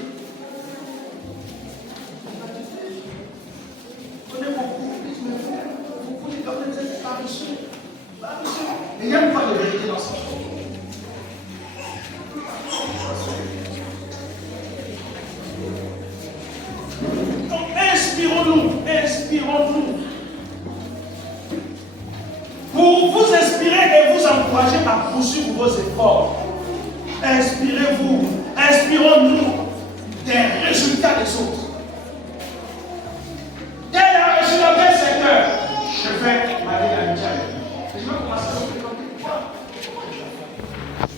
Donnez beaucoup, mais frère, vous pouvez donner cette par-dessus. Et il n'y a pas de vérité dans son choix. Donc inspirons-nous, inspirons-nous. Pour vous inspirer et vous encourager à poursuivre vos efforts, inspirez-vous, inspirons-nous des résultats des autres. Dès la reçu dans quel secteur, je vais m'aller à l'amitié avec lui. Je vais commencer à vous fréquenter. Comment tu as fait?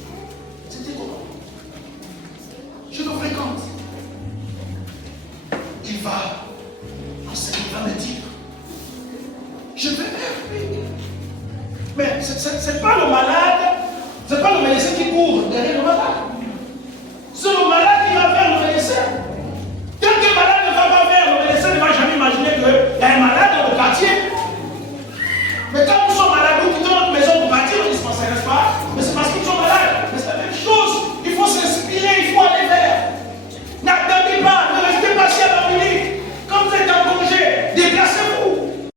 C'était comment? Je le fréquente. Il va enseigner, il va me dire. Je vais vers lui. Mais ce n'est pas le malade, ce n'est pas le médecin qui court derrière le malade. C'est le malade qui va vers le médecin. Quand un malade ne va pas vers le médecin, ne va jamais imaginer qu'il y a un malade dans le quartier. Mais quand nous sommes malades, nous quittons notre maison pour partir au dispensaire, n'est-ce pas? Mais c'est parce qu'ils sont malades. Mais c'est la même chose. Il faut s'inspirer, il faut aller vers. N'attendez pas, ne restez pas si à la minute. Quand vous êtes en congé, déplacez-vous.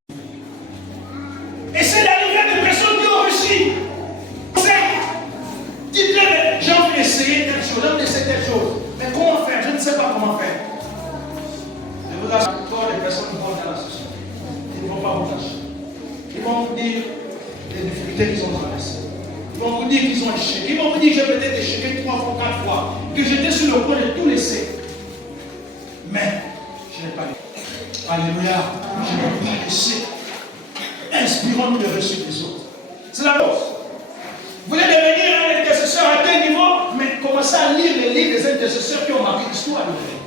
Essayez d'arriver à des personnes qui ont réussi. Dites-leur, j'ai envie d'essayer telle chose, j'ai envie d'essayer telle chose. Mais comment faire? Je ne sais pas comment faire. Je vous assure que les personnes qui vont dans la société, ils ne vont pas vous lâcher. Ils vont vous dire les difficultés qu'ils ont traversées. Ils vont vous dire qu'ils ont échoué. Ils vont vous dire que j'ai peut-être échoué 3 fois, 4 fois. Que j'étais sur le point de tout laisser. Mais je n'ai pas Alléluia. Je n'ai pas laissé. Inspirons-nous les reçus des autres. C'est la chose. Vous voulez devenir un intercesseur à tel niveau, mais commencez à lire les livres des intercesseurs qui ont marqué l'histoire de Dieu.